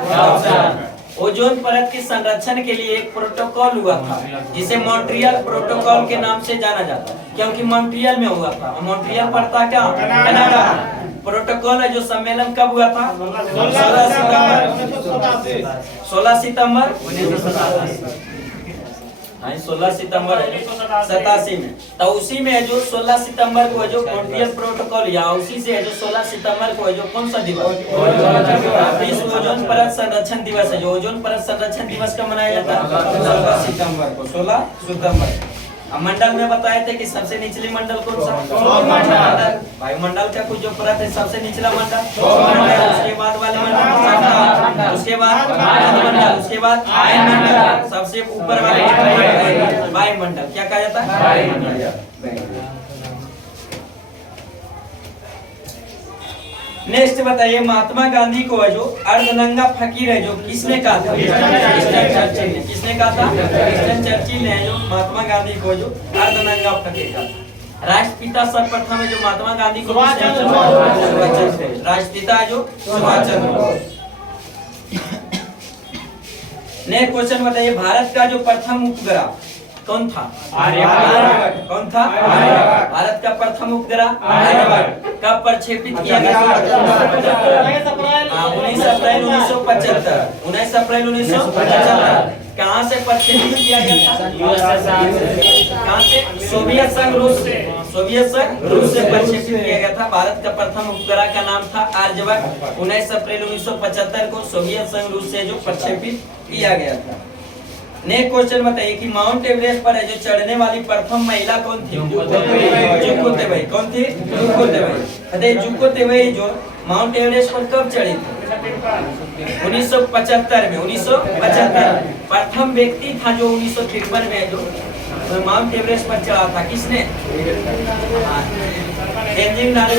ओजोन परत के संरक्षण के लिए एक प्रोटोकॉल हुआ था जिसे मॉन्ट्रियल प्रोटोकॉल के नाम से जाना जाता है, क्योंकि मॉन्ट्रियल में हुआ था। मॉन्ट्रियल पड़ता क्या? कनाडा। प्रोटोकॉल है जो सम्मेलन कब हुआ था? 16 सितंबर 87 में। तो उसी में है जो 16 सितंबर को है जो मॉन्ट्रियल प्रोटोकॉल, या उसी से है जो 16 सितंबर को है जो कौन सा दिवस? विश्व ओजोन परत संरक्षण दिवस है। जो ओजोन परत संरक्षण दिवस कब मनाया जाता है? 16 सितंबर को। 16 सितंबर। अब मंडल में बताए थे कि सबसे निचली मंडल कौन सा? वायुमंडल का कुछ जो परत है सबसे निचला मंडल, उसके बाद वाले मंडल, उसके बाद मंडल, उसके बाद आयनमंडल, सबसे ऊपर वाले वायुमंडल क्या कहा जाता है? वायुमंडल। नेक्स्ट बताइए, महात्मा गांधी को है जो अर्धनंगा फकीर है जो किसने कहा था? विंस्टन चर्चिल ने। किसने कहा था? विंस्टन चर्चिल ने जो महात्मा गांधी को जो अर्धनंगा फकीर कहा था। राष्ट्रपिता सर्वप्रथम है जो महात्मा गांधी को राष्ट्रपिता है जो सुभाष चंद्र बोस। नेक्स्ट क्वेश्चन बताइए, भारत का जो प्रथम उपग्रह कौन था? आर्यभट्ट। कौन था? आर्यभट्ट। भारत का प्रथम उपग्रह आर्यभट्ट कब प्रक्षेपित किया गया? 19 अप्रैल 1975। 19 अप्रैल 1975। कहाँ से प्रक्षेपित किया गया था? कहाँ से? सोवियत संघ रूस से। सोवियत संघ रूस से प्रक्षेपित किया गया था। भारत का प्रथम उपग्रह का नाम था आर्यभट्ट। 19 अप्रैल 1975 को सोवियत संघ रूस से जो प्रक्षेपित किया गया था। नेक्स्ट क्वेश्चन बताइए कि माउंट एवरेस्ट पर है जो चढ़ने वाली प्रथम महिला कौन थी? जुको तेवई। कौन थी? जुको तेवई। बताइए जुको तेवई जो माउंट एवरेस्ट पर कब चढ़ी थी? 1975 में। 1975 प्रथम व्यक्ति था जो 1953 में जो माउंट एवरेस्ट पर चढ़ा था। किसने? तेंजिंग नोर्गे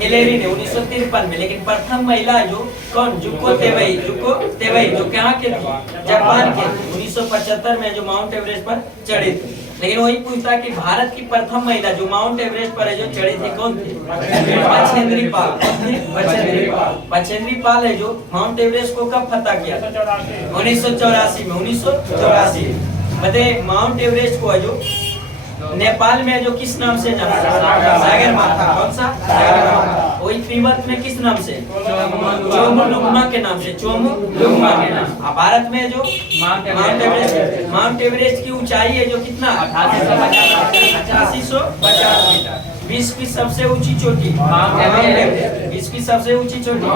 हिलेरी ने 1953 में। लेकिन प्रथम महिला जो कौन? जुको तेवई। जुको तेवई जो कहाँ के थे? जापान के। 1975 में जो माउंट एवरेस्ट पर चढ़ी थी। लेकिन वही पूछता कि भारत की प्रथम महिला जो माउंट एवरेस्ट पर है जो चढ़ी थी कौन थी? बछेंद्री पाल। बछेंद्री पाल है जो माउंट एवरेस्ट को कब फतह किया? 1984 में। 1984। बताइए माउंट एवरेस्ट को है जो नेपाल में जो किस नाम से जाना जाता है? सागर माथा। कौन सा? सागर माथा। वही तिब्बत में किस नाम से? चोमुलुंगमा के नाम से। चोमुलुंगमा के नाम। भारत में जो माउंट एवरेस्ट की ऊंचाई है जो कितना? 8850 मीटर। विश्व की सबसे ऊंची चोटी विश्व की सबसे ऊंची चोटी।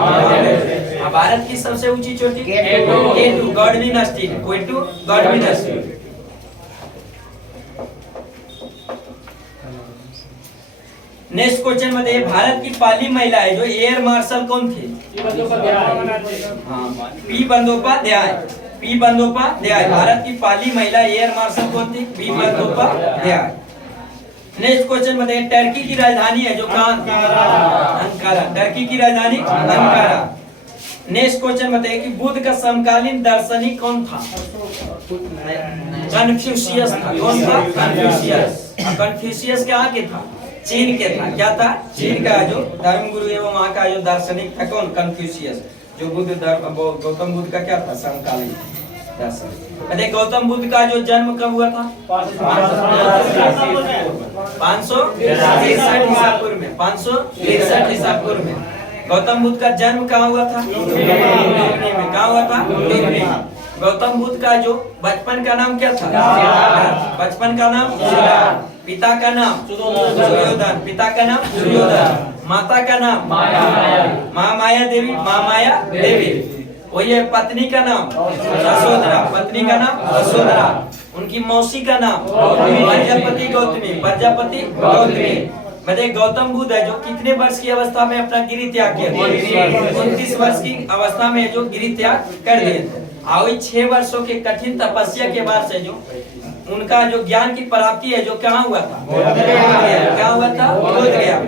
भारत की सबसे ऊंची चोटी K2 Godwin Austen. K2 Godwin Austen. Next question मध्ये भारत की पहली महिला है जो एयर मार्शल कौन थी? पी बंदोपाध्याय। पी बंदोपाध्याय भारत की पहली महिला एयर मार्शल कौन थी? पी बंदोपाध्याय। नेक्स्ट क्वेश्चन मध्ये टर्की की राजधानी है जो कहाँ? अंकारा। टर्की की राजधानी अंकारा। नेक्स्ट क्वेश्चन बताइए कि बुद्ध का समकालीन दार्शनिक कौन था? कन्फ्यूशियस था। कौन था? कन्फ्यूशियस। कन्फ्यूशियस कहाँ के था? चीन के था। क्या था? चीन का जो धर्म गुरु एवं वहाँ का जो दार्शनिक था कौन? कन्फ्यूशियस। जो बुद्ध गौतम बुद्ध का क्या था? समकालीन दार्शनिक। अरे गौतम बुद्ध का जो जन्म कब हुआ था? 563 ईसा पूर्व में। 563 ईसा पूर्व में गौतम बुद्ध का जन्म कहाँ हुआ था? लुम्बिनी में। कहाँ हुआ था? लुम्बिनी। गौतम बुद्ध का जो बचपन का नाम क्या था? बचपन का नाम पिता का नाम सुयोधन। पिता का नाम सुयोधन। माता का नाम माँ माया देवी। माँ माया देवी। वही है पत्नी का नाम यशोधरा। पत्नी का नाम यशोधरा। उनकी मौसी का नाम प्रजापति गौतमी। प्रजापति गौतमी। मतलब गौतम बुद्ध है जो कितने वर्ष की अवस्था में अपना गिरि त्याग किया? 29 वर्ष की अवस्था में जो गिरि त्याग कर दिए थे। और 6 वर्षों के कठिन तपस्या के बाद से जो उनका जो ज्ञान की प्राप्ति है जो कहाँ हुआ था? क्या हुआ था? बोध गया।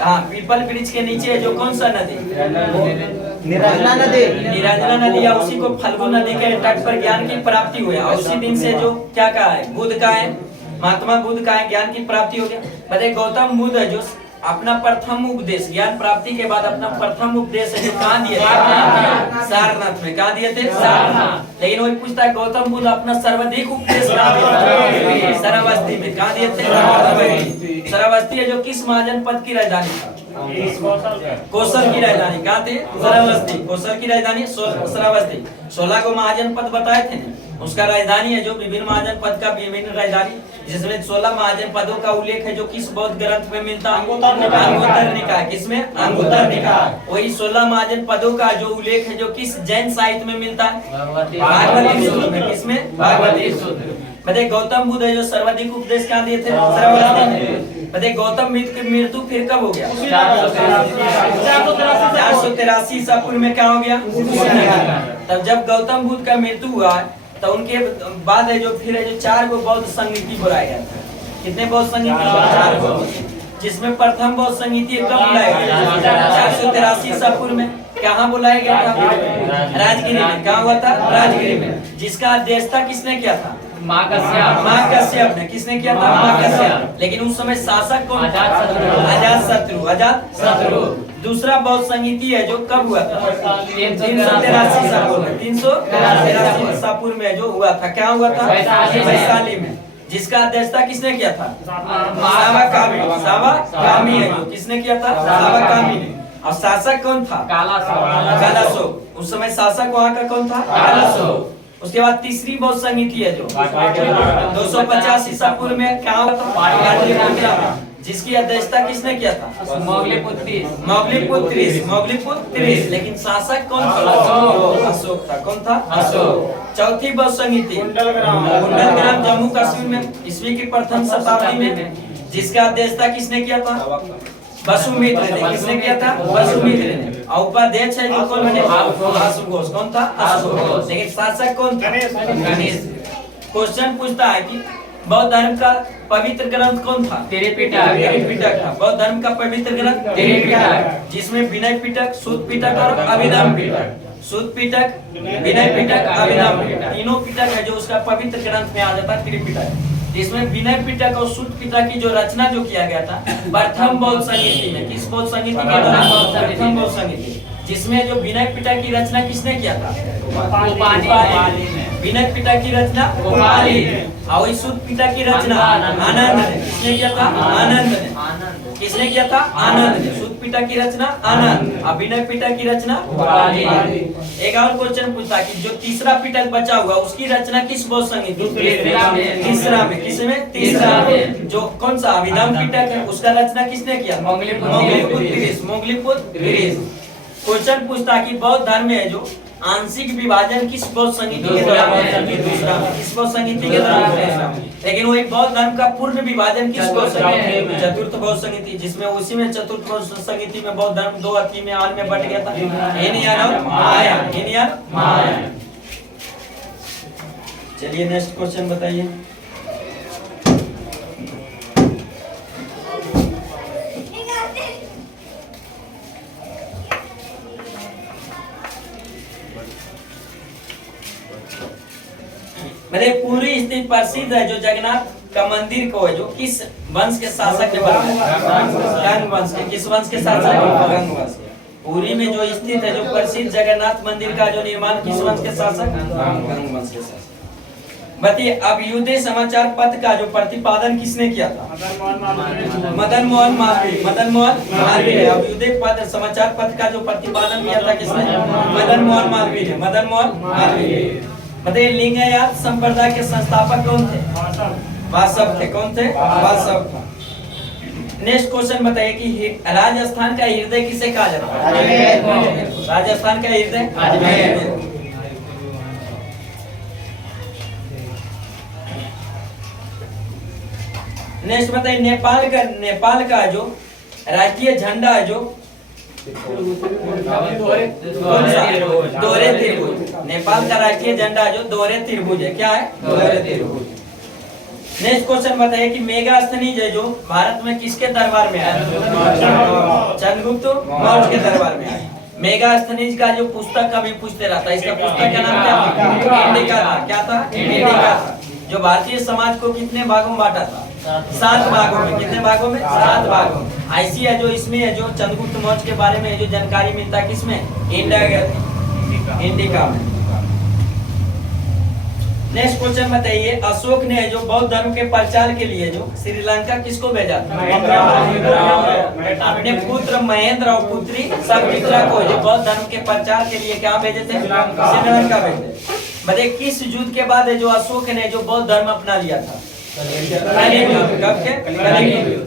हाँ, पीपल वृक्ष के नीचे जो कौन सा नदी? निरंजना नदी। निरंजना नदी, या उसी को फल्गु नदी के तट पर ज्ञान की प्राप्ति हुई। और उसी दिन से जो क्या कहा है? बुद्ध का है, महात्मा बुद्ध का है, ज्ञान की प्राप्ति हो गया। बताइए गौतम बुद्ध है जो अपना प्रथम उपदेश ज्ञान प्राप्ति के बाद अपना प्रथम उपदेश है जो कहाँ दिए थे? सारनाथ में। कहाँ दिए थे? सारनाथ। लेकिन वही पूछता है गौतम बुद्ध अपना सर्वाधिक उपदेश कहाँ दिए थे? श्रावस्ती में। कहाँ दिए थे? श्रावस्ती है जो किस महाजनपद की राजधानी? कौशल की राजधानी। कहाँ थी? श्रावस्ती। कौशल की राजधानी श्रावस्ती। 16 को महाजनपद बताए थे ना, उसका राजधानी है जो विभिन्न महाजनपद का विभिन्न राजधानी, जिसमें 16 महाजनपदों का उल्लेख है जो किस बौद्ध ग्रंथ में मिलता है? अंगुत्तर निकाय। किसमें? अंगुत्तर निकाय। वही 16 महाजनपदों का जो उल्लेख है जो किस जैन साहित्य में मिलता है? भागवती सूत्र में। किसमें? भागवती सूत्र। बताइए गौतम बुद्ध जो सर्वाधिक उपदेश कहाँ दिए थे? श्रावस्ती में। बताइए गौतम बुद्ध की मृत्यु फिर कब हो गया? 483 ईसा पूर्व में क्या हो गया? तब जब गौतम बुद्ध का मृत्यु हुआ तो उनके बाद है जो फिर है जो 4 को बौद्ध संगीति बुलाया गया था। कितने बौद्ध संगीति? 4 को। जिसमें प्रथम बौद्ध संगीति कब बुलाया गया? 483 ईसा पूर्व में। कहाँ बुलाया गया था? राजगिरी में। कहाँ हुआ था? राजगिरी में। जिसका अध्यक्षता किसने किया था? माँ कश्यप ने। किसने किया था? माँ कश्यप। लेकिन उस समय शासक कौन था? अजातशत्रु। दूसरा बौद्ध संगीति है जो कब हुआ था? 383 ईसा पूर्व में जो हुआ था। क्या हुआ था? वैशाली में। जिसका अध्यक्षता किसने किया था? सावाकामी है जो किसने किया था? सावाकामी ने। और शासक कौन था? कालाशोक। उस समय शासक वहाँ का कौन था? कालाशोक। उसके बाद तीसरी बौद्ध संगीति है जो 250 ईसा पूर्व में क्या हुआ था? जिसकी अध्यक्षता किसने किया था? मौग्लिपुत्र। लेकिन शासक कौन था? अशोक था। कौन था? अशोक। चौथी बौद्ध संगीति कुंडलग्राम जम्मू कश्मीर में ईस्वी की प्रथम शताब्दी में। जिसका अध्यक्षता किसने किया था? वसुमित्र ने। किसने किया था? वसुमित्र ने। और उपाध्यक्ष है जो कौन बने? अशोक। कौन था? अशोक। लेकिन शासक कौन था? गणेश। क्वेश्चन पूछता है कि बौद्ध धर्म का पवित्र ग्रंथ कौन था? त्रिपिटक था। बौद्ध धर्म का पवित्र ग्रंथ त्रिपिटक, जिसमें विनय पिटक, सूत पिटक और अभिधम्म पिटक। सूत पिटक, विनय पिटक, अभिधम्म पिटक, तीनों पिटक है जो उसका पवित्र ग्रंथ में आ जाता है त्रिपिटक। इसमें विनय पिटक और सूत पिटक की जो रचना जो किया गया था प्रथम बौद्ध संगीति में। किस बौद्ध संगीति के दौरान? प्रथम बौद्ध संगीति। जिसमें जो विनय पिटक की रचना किसने किया था? विनय पिटक की रचना गोपाली ने। और सूत पिटक की रचना आनंद ने। किसने किया था? आनंद ने। किसने किया था? आनंद ने। सूत पिटक की रचना आनंद और विनय पिटक की रचना गोपाली। एक और क्वेश्चन पूछता कि जो तीसरा पिटक बचा हुआ उसकी रचना किस बौद्ध संगीति? तीसरा में। किसमें? तीसरा में। जो कौन सा अभिधम्म पिटक है उसका रचना किसने किया? मौग्लिपुत्र। क्वेश्चन पूछता कि बौद्ध धर्म में जो आंशिक विभाजन किस बौद्ध संगीति के दौरान? किस बौद्ध संगीति के दौरान? लेकिन वो एक बौद्ध धर्म का पूर्ण विभाजन किस बौद्ध संगीति? चतुर्थ बौद्ध संगीति। जिसमें उसी में चतुर्थ बौद्ध संगीति में बौद्ध धर्म 2 अथी में आल में बट गया था, हीनयान और महायान। चलिए नेक्स्ट क्वेश्चन बताइए। मेरे पूरी स्थिति प्रसिद्ध है जो जगन्नाथ का मंदिर को है जो किस वंश के शासक ने बनाया? गंग वंश के। किस वंश के शासक? गंग वंश के। पुरी में जो स्थित है जो प्रसिद्ध जगन्नाथ मंदिर का जो निर्माण किस वंश के शासक? गंग वंश के शासक। बताइए अभ्युदय समाचार पत्र का जो प्रतिपादन किसने किया था? मदन मोहन मालवीय ने। अभ्युदय पत्र समाचार पत्र का जो प्रतिपादन किया था किसने? मदन मोहन मालवीय। बताइए लिंगायत संप्रदाय के संस्थापक कौन थे? वासव थे। कौन थे? वासव था। नेक्स्ट क्वेश्चन बताइए कि राजस्थान का हृदय किसे कहा जाता है? राजस्थान का हृदय अजमेर। नेक्स्ट बताइए नेपाल का जो राष्ट्रीय झंडा है जो कौन सा? दोहरे त्रिभुज। नेपाल का राष्ट्रीय झंडा जो दोहरे त्रिभुज है, क्या है? दोहरे त्रिभुज। नेक्स्ट क्वेश्चन बताइए कि मेगास्थनीज है जो भारत में किसके दरबार में आया? चंद्रगुप्त मौर्य के दरबार में आया। मेगास्थनीज का जो पुस्तक कभी पूछते रहता है, इसका पुस्तक का नाम क्या था? इंडिका था। क्या था? इंडिका था। जो भारतीय समाज को कितने भागों में बांटा था? 7 भागों में। कितने भागों में? 7 भागों में। ऐसी है जो इसमें है जो चंद्रगुप्त मौर्य के बारे में जो जानकारी मिलता है किसमें? इंडिका में। नेक्स्ट क्वेश्चन बताइए, अशोक ने जो बौद्ध धर्म के प्रचार के लिए जो श्रीलंका किसको भेजा था? अपने पुत्र महेंद्र और पुत्री संमित्रा को जो बौद्ध धर्म के प्रचार के लिए क्या भेजे थे? श्रीलंका भेजे। बताइए किस युद्ध के बाद है जो अशोक ने जो बौद्ध धर्म अपना लिया था? कलिंग युद्ध। कब के?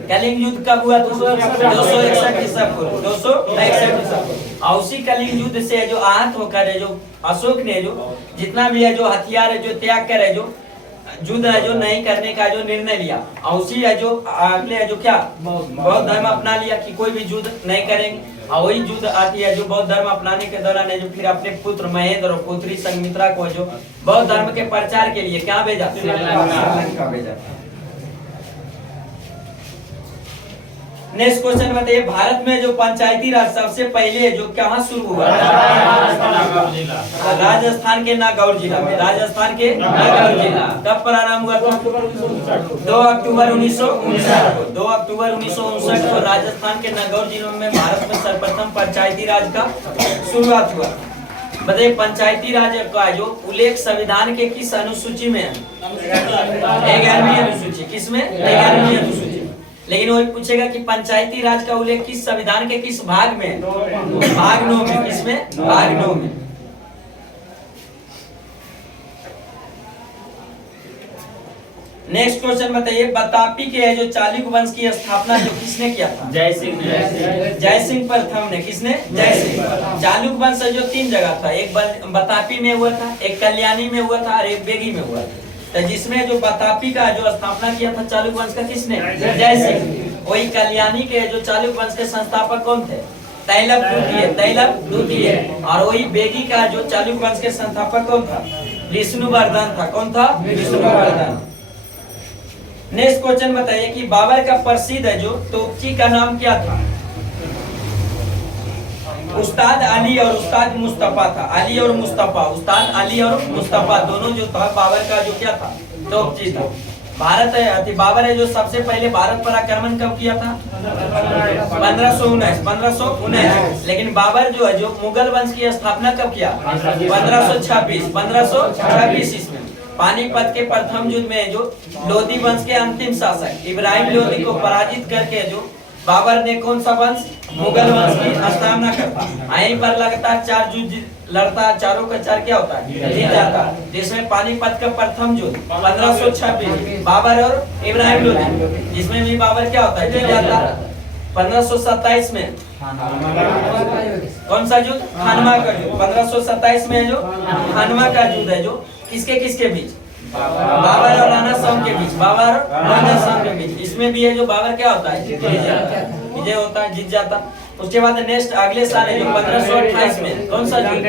कलिंग युद्ध कब हुआ? 261 ईसा पूर्व। 261 ईसा पूर्व। और उसी कलिंग युद्ध से जो आहत होकर है जो अशोक ने जो जितना भी है जो हथियार है जो त्याग कर है जो युद्ध है जो नहीं करने का जो निर्णय लिया, और उसी है जो अगले है जो क्या बौद्ध धर्म अपना लिया कि कोई भी युद्ध नहीं करेंगे। और वही युद्ध आती है जो बौद्ध धर्म अपनाने के दौरान है जो फिर अपने पुत्र महेंद्र और पुत्री संमित्रा को जो बौद्ध धर्म के प्रचार के लिए क्या भेजा? श्रीलंका भेजा। नेक्स्ट क्वेश्चन बताइए, भारत में जो पंचायती राज सबसे पहले जो कहाँ शुरू हुआ? राजस्थान के नागौर जिला में। राजस्थान के नागौर जिला। कब प्रारंभ हुआ था? 2 अक्टूबर 1959 को। 2 अक्टूबर 1959 को राजस्थान के नागौर जिले में भारत में सर्वप्रथम पंचायती राज का शुरुआत हुआ। बताइए पंचायती राज का जो उल्लेख संविधान के किस अनुसूची में है? 11वीं अनुसूची। किसमें? 11वीं अनुसूची। लेकिन वही पूछेगा कि पंचायती राज का उल्लेख किस संविधान के किस भाग में है? भाग 9 में। किसमें? भाग 9 में। नेक्स्ट क्वेश्चन बताइए, बतापी के जो चालुक्य वंश की स्थापना जो किसने किया था? जय सिंह प्रथम ने। किसने? जय सिंह। चालुक्य वंश जो 3 जगह था, एक बतापी में हुआ था, एक कल्याणी में हुआ था और एक बेगी में हुआ था। तो जिसमें जो बतापी का जो स्थापना किया था चालुक्य वंश का किसने? जय सिंह। वही कल्याणी के जो चालुक्य वंश के संस्थापक कौन थे? तैलप द्वितीय। और वही बेगी का जो चालुक्य वंश के संस्थापक कौन था? विष्णुवर्धन था। कौन था? विष्णुवर्धन। नेक्स्ट क्वेश्चन बताइए कि बाबर का प्रसिद्ध है जो तोपची का नाम क्या था? उस्ताद अली और उस्ताद मुस्तफा था। अली और मुस्तफा। उस्ताद अली और मुस्तफा दोनों जो था बाबर का जो क्या था? तोपची था। भारत है बाबर है जो सबसे पहले भारत पर आक्रमण कब किया था? 1519। लेकिन बाबर जो है जो मुगल वंश की स्थापना कब किया? 1526 ईस्वी। पानीपत के प्रथम युद्ध में जो लोधी वंश के अंतिम शासक इब्राहिम लोधी को पराजित करके जो बाबर ने कौन सा वंश? मुगल वंश की स्थापना करता। यहीं पर लगातार 4 युद्ध लड़ता, चारों का 4 क्या होता है? जीत जाता। जिसमें पानीपत का प्रथम युद्ध 1526 बाबर और इब्राहिम लोधी, जिसमें भी बाबर क्या होता है? जीत जाता। 1527 में कौन सा युद्ध? खानवा का युद्ध। 1527 में जो खानवा का युद्ध है जो किसके बीच? बाबर और राणा सांब के बीच। बाबर और राणा सांब के बीच। इसमें भी है जो बाबर क्या होता है? विजय होता है, जीत जाता। उसके बाद नेक्स्ट अगले साल है जो 1528 में कौन सा युद्ध?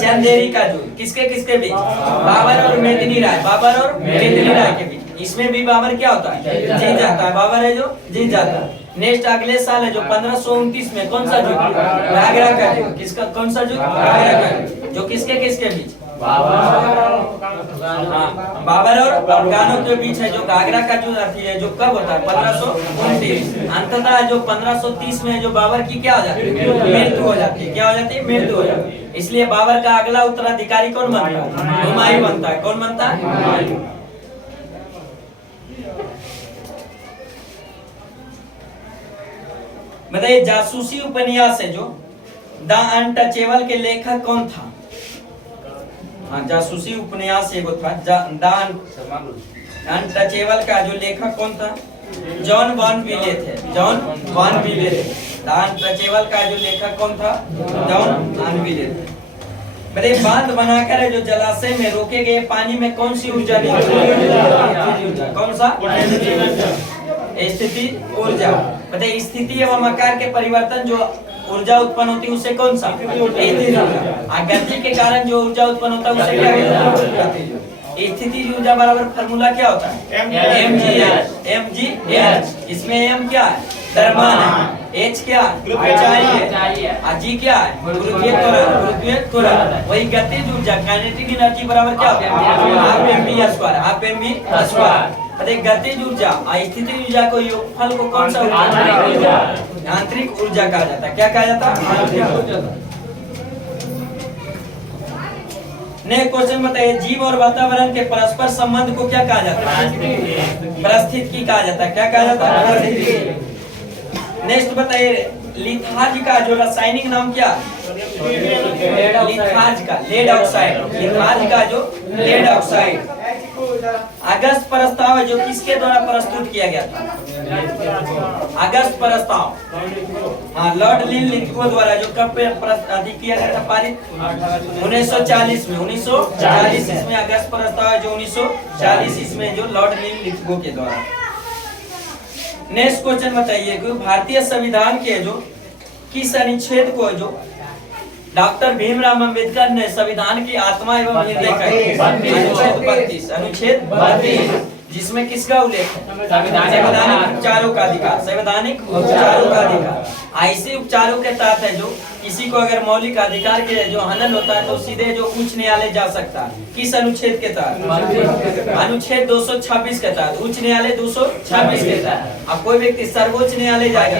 चंदेरी का युद्ध। किसके बीच? बाबर और मेदिनी राय। बाबर और मेदिनी राय के बीच। इसमें भी बाबर क्या होता है? जीत जाता है। बाबर है जो जीत जाता है। नेक्स्ट अगले साल है जो 1529 में कौन सा युद्ध? घाघरा का युद्ध। किसका? कौन सा युद्ध? घाघरा का युद्ध। जो किसके बीच? बाबर और अफगानों के बीच है जो घाघरा का युद्ध आती है जो कब होता है? 1529। अंततः जो 1530 में जो बाबर की क्या हो जाती है? मृत्यु हो जाती है। क्या हो जाती है? मृत्यु हो जाती है। इसलिए बाबर का अगला उत्तराधिकारी कौन बनता है? हुमायूं बनता है। कौन बनता है? हुमायूं। बताइए जासूसी उपन्यास है जो द अनटचेबल के लेखक कौन था? जासूसी उपन्यास एगो था द अनटचेबल का जो लेखक कौन था? जॉन बॉर्नविले थे। जॉन बॉर्नविले थे। द अनटचेबल का जो लेखक कौन था? जॉन बॉर्नविले थे। मतलब बांध बनाकर है जो जलाशय में रोके गए पानी में कौन सी ऊर्जा निकलती? कौन सा? स्थिति ऊर्जा। मतलब स्थिति एवं आकार के परिवर्तन जो ऊर्जा उत्पन्न होती है उसे कौन सा? स्थिति ऊर्जा। गति के कारण जो ऊर्जा उत्पन्न होता है उसे क्या कहते हैं? स्थिति ऊर्जा बराबर फार्मूला क्या होता है? mgh। इसमें m क्या है? द्रव्यमान है, h क्या है? ऊंचाई है, और g क्या है? गुरुत्वीय त्वरण। वही गतिज ऊर्जा काइनेटिक एनर्जी बराबर क्या होता है? Half mv square. अरे गतिज ऊर्जा और स्थिति ऊर्जा को योगफल को कौन सा आंतरिक ऊर्जा कहा जाता है? क्या कहा जाता है? नेक्स्ट क्वेश्चन बताइए, जीव और वातावरण के परस्पर संबंध को क्या कहा जाता है? परिस्थितिकी कहा जाता है। क्या कहा जाता है? नेक्स्ट बताइए, लिथार्ज का जो रासायनिक नाम क्या? लिथार्ज का लेड ऑक्साइड। लिथार्ज का जो लेड ऑक्साइड। अगस्त प्रस्ताव है जो किसके द्वारा प्रस्तुत किया गया था? अगस्त प्रस्ताव, हाँ, लॉर्ड लिनलिथगो द्वारा जो कब अधिक किया गया था? पारित 1940 में। 1940 इसमें अगस्त प्रस्ताव है जो 1940 इसमें जो लॉर्ड लिनलिथगो के द्वारा। नेक्स्ट क्वेश्चन बताइए कि भारतीय संविधान के जो किस अनुच्छेद को जो डॉक्टर भीमराव अंबेडकर ने संविधान की आत्मा एवं हृदय कही? अनुच्छेद 32, जिसमें किसका उल्लेख है? संवैधानिक उपचारों का अधिकार। संवैधानिक उपचारों का अधिकार ऐसे उपचारों के तहत है जो किसी को अगर मौलिक अधिकार के जो हनन होता है तो सीधे जो उच्च न्यायालय जा सकता है। किस अनुच्छेद के तहत? अनुच्छेद 226 के तहत। उच्च न्यायालय 226 के तहत। अब कोई व्यक्ति सर्वोच्च न्यायालय जाएगा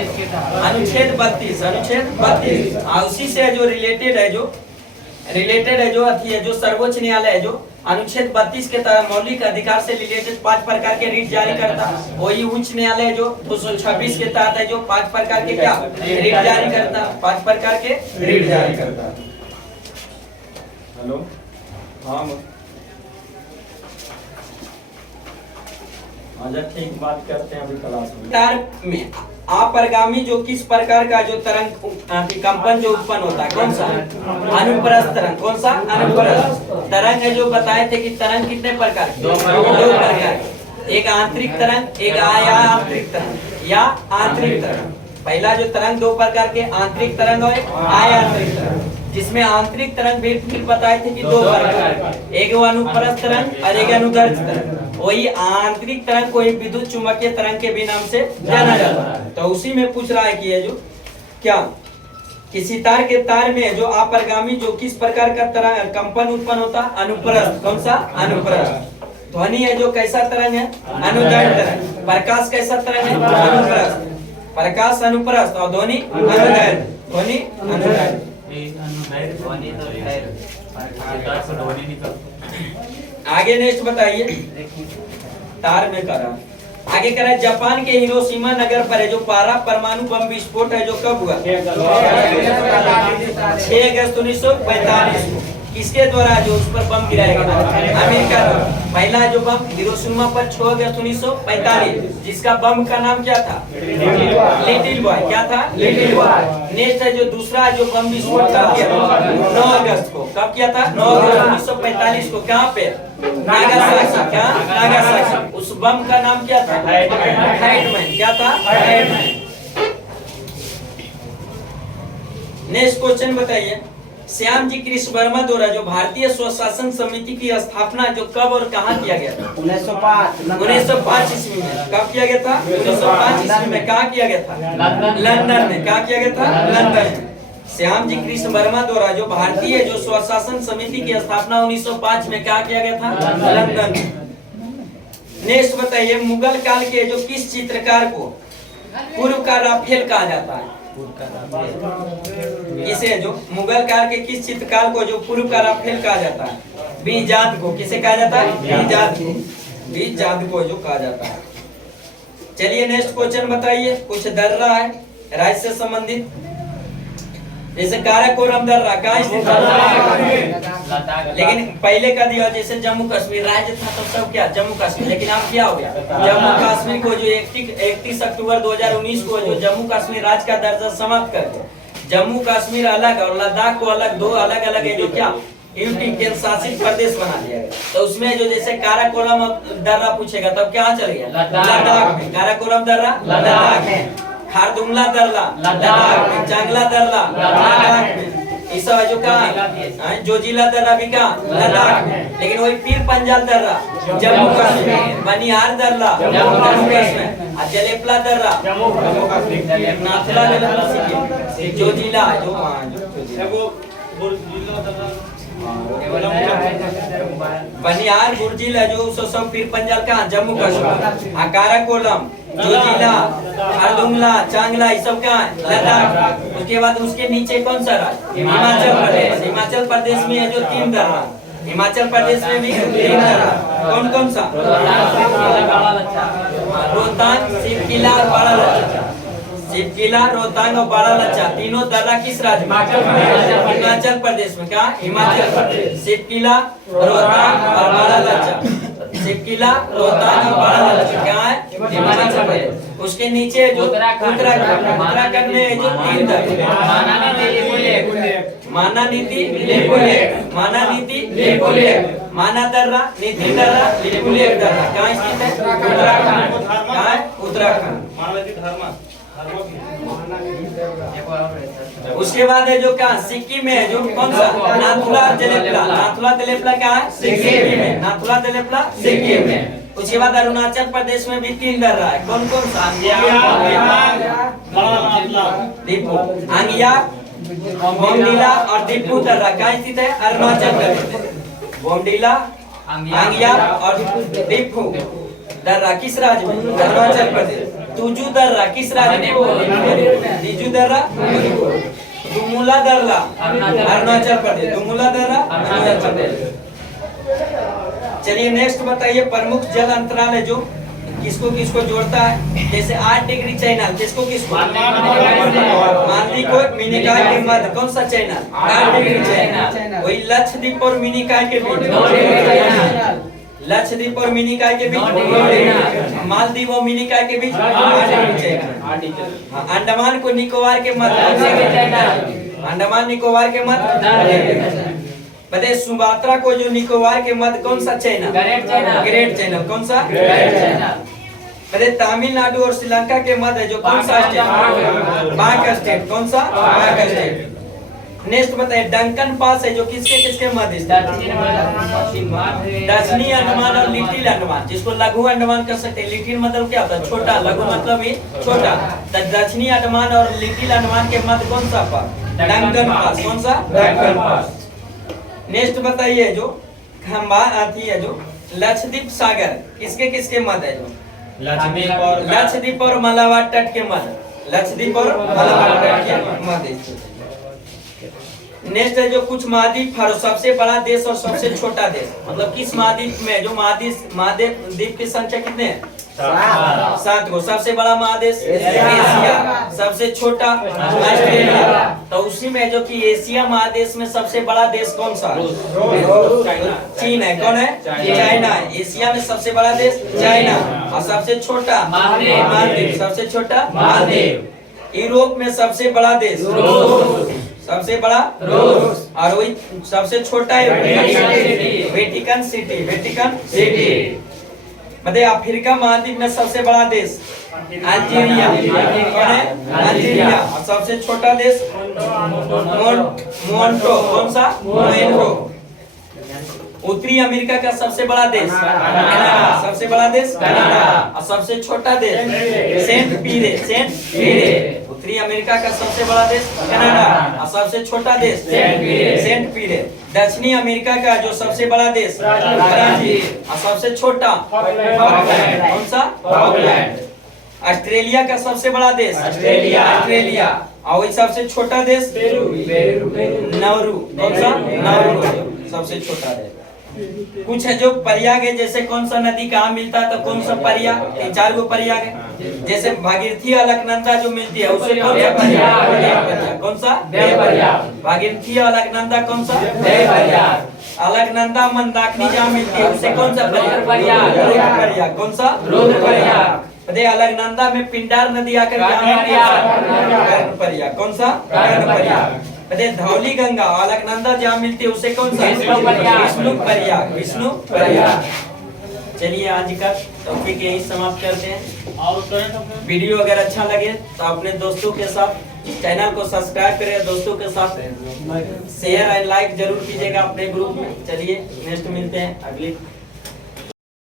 अनुच्छेद 32। अनुच्छेद 32 उसी से जो रिलेटेड है जो अथी है जो सर्वोच्च न्यायालय है जो अनुच्छेद 32 के तहत मौलिक अधिकार से रिलेटेड 5 प्रकार के रिट जारी करता है। वही उच्च न्यायालय जो 226 के तहत है जो 5 प्रकार के क्या रिट जारी करता है? 5 प्रकार के रिट जारी करता है। हेलो, हाँ ठीक, बात करते हैं अभी क्लास में। तार में अपरगामी जो किस प्रकार का जो तरंग कंपन जो उत्पन्न होता है? कौन सा? अनुप्रस्थ तरंग। कौन सा? अनुप्रस्थ तरंग है जो बताए थे कि तरंग कितने प्रकार के? 2 प्रकार। एक आंतरिक तरंग, एक आंतरिक तरंग या आंतरिक तरंग। पहला जो तरंग 2 प्रकार के, आंतरिक तरंग और आयांतरिक तरंग, जिसमें आंतरिक तरंग भी फिर बताए थे कि 2 प्रकार, एक अनुप्रस्थ तरंग और एक अनुदैर्ध्य तरंग। वही आंतरिक तरंग को विद्युत चुंबकीय तरंग के भी नाम से जाना जाता है। तो उसी में पूछ रहा है कि ये जो क्या किसी तार के तार में जो अपरगामी जो किस प्रकार का तरंग कंपन उत्पन्न होता? अनुप्रस्थ। कौन सा? अनुप्रस्थ। ध्वनि है जो कैसा तरंग है? अनुदैर्ध्य तरंग। प्रकाश कैसा तरंग है? अनुप्रस्थ। प्रकाश अनुप्रस्थ और ध्वनि अनुदैर्ध्य। ध्वनि अनुदैर्ध्य। आगे नेक्स्ट बताइए, तार में करा आगे करा जापान के हिरोशिमा नगर पर है जो पारा परमाणु बम विस्फोट है जो कब हुआ? 6 अगस्त 1945 को। किसके द्वारा जो उस पर बम गिराया गया? अमेरिका द्वारा। पहला जो बम हिरोशिमा पर 6 अगस्त 1945, जिसका बम का नाम क्या था? Little boy. क्या था? Little boy. नेक्स्ट है जो दूसरा जो बम विस्फोट कब किया था? 9 अगस्त को। कब किया था? 9 अगस्त 1945 को। कहाँ पे? नागासाकी। क्या? नागासाकी। उस बम का नाम क्या था? हाइडमैन। क्या था? हाइडमैन। नेक्स्ट क्वेश्चन बताइए, श्याम जी कृष्ण वर्मा द्वारा जो भारतीय स्वशासन समिति की स्थापना जो कब और कहाँ किया गया था? 1905 ईस्वी में। कब किया गया था? 1905 ईस्वी में। कहाँ किया गया था? लंदन में। कहाँ किया गया था? लंदन में। श्याम जी कृष्ण वर्मा द्वारा जो भारतीय जो स्वशासन समिति की स्थापना 1905 में कहाँ किया गया था? लंदन में। नेक्स्ट बताइए, मुगल काल के जो किस चित्रकार को पूर्व का राफेल कहा जाता है? इसे जो मुगल काल के किस चित्रकार को जो पूर्व का राफेल कहा जाता है? बीजाद को। किसे कहा जाता है? बीजाद को जो कहा जाता है। चलिए नेक्स्ट क्वेश्चन बताइए, कुछ दर्रा है राज्य से संबंधित, जैसे काराकोरम दर्रा कहाँ स्थित है? लेकिन पहले का दिया जैसे जम्मू कश्मीर राज्य था तो सब क्या जम्मू कश्मीर, लेकिन अब क्या हो गया? जम्मू कश्मीर को जो 31 अक्टूबर 2019 को जो जम्मू कश्मीर राज्य का दर्जा समाप्त कर दिया। जम्मू कश्मीर अलग और लद्दाख को अलग, 2 अलग अलग है जो क्या यूटी केंद्र शासित प्रदेश बना दिया गया। तो उसमें जो जैसे काराकोरम दर्रा पूछेगा तब क्या चल गया, लद्दाख में। काराकोरम दर्रा लद्दाख में, खारदुंगला दर्रा लद्दाख में, चांगला दर्रा लद्दाख में, इस सब जो कहा जोजिला दर्रा भी कहा लद्दाख में। लेकिन वही पीर पंजाल दर्रा जम्मू कश्मीर, बनिहार दर्रा जम्मू कश्मीर, और जलेपला दर्रा नाथुला जलेपला सिक्किम, जोजिला जो बनिहार बुर्जिला जो सब पीर पंजाल कहा जम्मू कश्मीर, काराकोरम, जोजिला, खारदुंगला, चांगला ये सब कहाँ है लद्दाख। उसके बाद उसके नीचे कौन सा राज्य, हिमाचल प्रदेश। हिमाचल प्रदेश में है जो 3 दर्रा, हिमाचल प्रदेश में भी 3 दर्रा, कौन कौन सा, रोहतांग, शिवकिला और बड़ा लच्छा। शिवकिला, रोहतांग और बड़ा लच्छा तीनों दर्रा किस राज्य में, हिमाचल प्रदेश में। क्या, हिमाचल प्रदेश। शिवकिला, रोहतांग और बड़ा लच्छा, शिवकिला, रोहतांग और बड़ा लच्छा क्या है, हिमाचल प्रदेश। उसके नीचे जो उत्तराखंड में है जो 3 दर्रा, माना नीति, लेपुलेख, माना नीति, लेपुलेख, माना दर्रा, नीति दर्रा, लेपुलेख दर्रा कहाँ स्थित है, उत्तराखंड। कहाँ है, उत्तराखंड। उसके बाद है जो कहा सिक्किम में है जो कौन सा, नाथुला जलेपला। नाथुला जलेपला क्या है, सिक्किम में। नाथुला जलेपला सिक्किम में। उसके बाद अरुणाचल प्रदेश में भी 3 दर्रा है, कौन कौन सा, दीपू, अंगिया, बोमडीला और दीपू दर्रा कहाँ स्थित है, अरुणाचल प्रदेश। बोमडीला, अंगिया और दीपू दर्रा किस राज्य में, अरुणाचल प्रदेश। तुजू दर्रा किस राज्य में, तिजू दर्रा, दुमुला दर्रा अरुणाचल प्रदेश, दुमुला दर्रा अरुणाचल प्रदेश। चलिए नेक्स्ट बताइए, प्रमुख जल अंतराल है जो किसको किसको जोड़ता है, जैसे 8 डिग्री चैनल किसको किसको, मालदीव को मिनिकॉय के मध्य कौन सा चैनल, 8 डिग्री चैनल। वही लक्षद्वीप और मिनिकॉय के बीच, लक्षद्वीप और मिनिकॉय के बीच, मालदीव और मिनिकॉय के बीच 8 डिग्री चैनल। अंडमान को निकोबार के मध्य, अंडमान निकोबार के मध्य। बताइए सुमात्रा को जो निकोबार के मध्य कौन सा चैनल, ग्रेट चैनल कौन सा, बताइए तमिलनाडु और श्रीलंका के मध्य जो कौन सा स्टेट, बाघ स्टेट कौन सा, बाघ स्टेट। नेक्स्ट बताइए डंकन पास है जो किसके किसके मध्य, दक्षिणी अंडमान और लिटिल अंडमान, जिसको लघु अंडमान कह सकते हैं। लिटिल मतलब क्या होता है, छोटा, लघु मतलब ही छोटा। तो दक्षिणी अंडमान और लिटिल अंडमान के मध्य कौन सा पास, डंकन पास कौन सा, डंकन पास। नेक्स्ट बताइए जो खंबा आती है जो लक्षद्वीप सागर किसके किसके मध्य है, जो लक्षद्वीप और मलाबार तट के मध्य, लक्षद्वीप और मलाबार तट के मध्य। नेक्स्ट है जो कुछ महाद्वीप है, सबसे बड़ा देश और सबसे छोटा देश, मतलब किस महाद्वीप में, जो महाद्वीप की संख्या कितने है, 7 को। सबसे बड़ा महादेश एशिया, सबसे छोटा ऑस्ट्रेलिया। तो उसी में जो कि एशिया महादेश में सबसे बड़ा देश कौन सा, चीन है। कौन है, चाइना है। एशिया में सबसे बड़ा देश चाइना और सबसे छोटा मालदीव, सबसे छोटा मालदीव। यूरोप में सबसे बड़ा देश रूस, सबसे बड़ा रूस, और वही सबसे छोटा है वेटिकन सिटी, वेटिकन सिटी। बताइए अफ्रीका महाद्वीप में सबसे बड़ा देश अल्जीरिया, कौन है, अल्जीरिया। और सबसे छोटा देश मोन्टो, कौन सा, मोन्टो। उत्तरी अमेरिका का सबसे बड़ा देश कनाडा, सबसे बड़ा देश कनाडा और सबसे छोटा देश सेंट पीरे, सेंट पीरे। उत्तरी अमेरिका का सबसे बड़ा देश कनाडा और सबसे छोटा देश सेंट पीरे। दक्षिणी अमेरिका का जो सबसे बड़ा देश ब्राजील और सबसे छोटा कौन सा, फॉकलैंड। ऑस्ट्रेलिया का सबसे बड़ा देश ऑस्ट्रेलिया और वही सबसे छोटा देश नाउरू, कौन सा, नाउरू सबसे छोटा देश। कुछ है जो प्रयाग है, जैसे कौन सा नदी कहाँ मिलता है, तो कौन सा प्रयाग, 4 गो प्रयाग है। जैसे भागीरथी अलकनंदा जो मिलती है उसे कौन सा प्रयाग, कौन सा, भागीरथी अलकनंदा कौन सा, अलकनंदा मंदाकिनी जहाँ मिलती है उसे कौन सा प्रयाग, कौन सा, अलकनंदा में पिंडार नदी आकर प्रयाग, कौन सा, प्रयाग। कहते धौली गंगा और अलकनंदा जहाँ मिलती है उसे कौन सा? विष्णु प्रयाग। विष्णु प्रयाग। विष्णु प्रयाग। चलिए आज का टॉपिक यही समाप्त करते हैं। वीडियो अगर अच्छा लगे तो अपने दोस्तों के साथ चैनल को सब्सक्राइब करें, दोस्तों के साथ शेयर एंड लाइक जरूर कीजिएगा अपने ग्रुप में। चलिए नेक्स्ट मिलते हैं अगली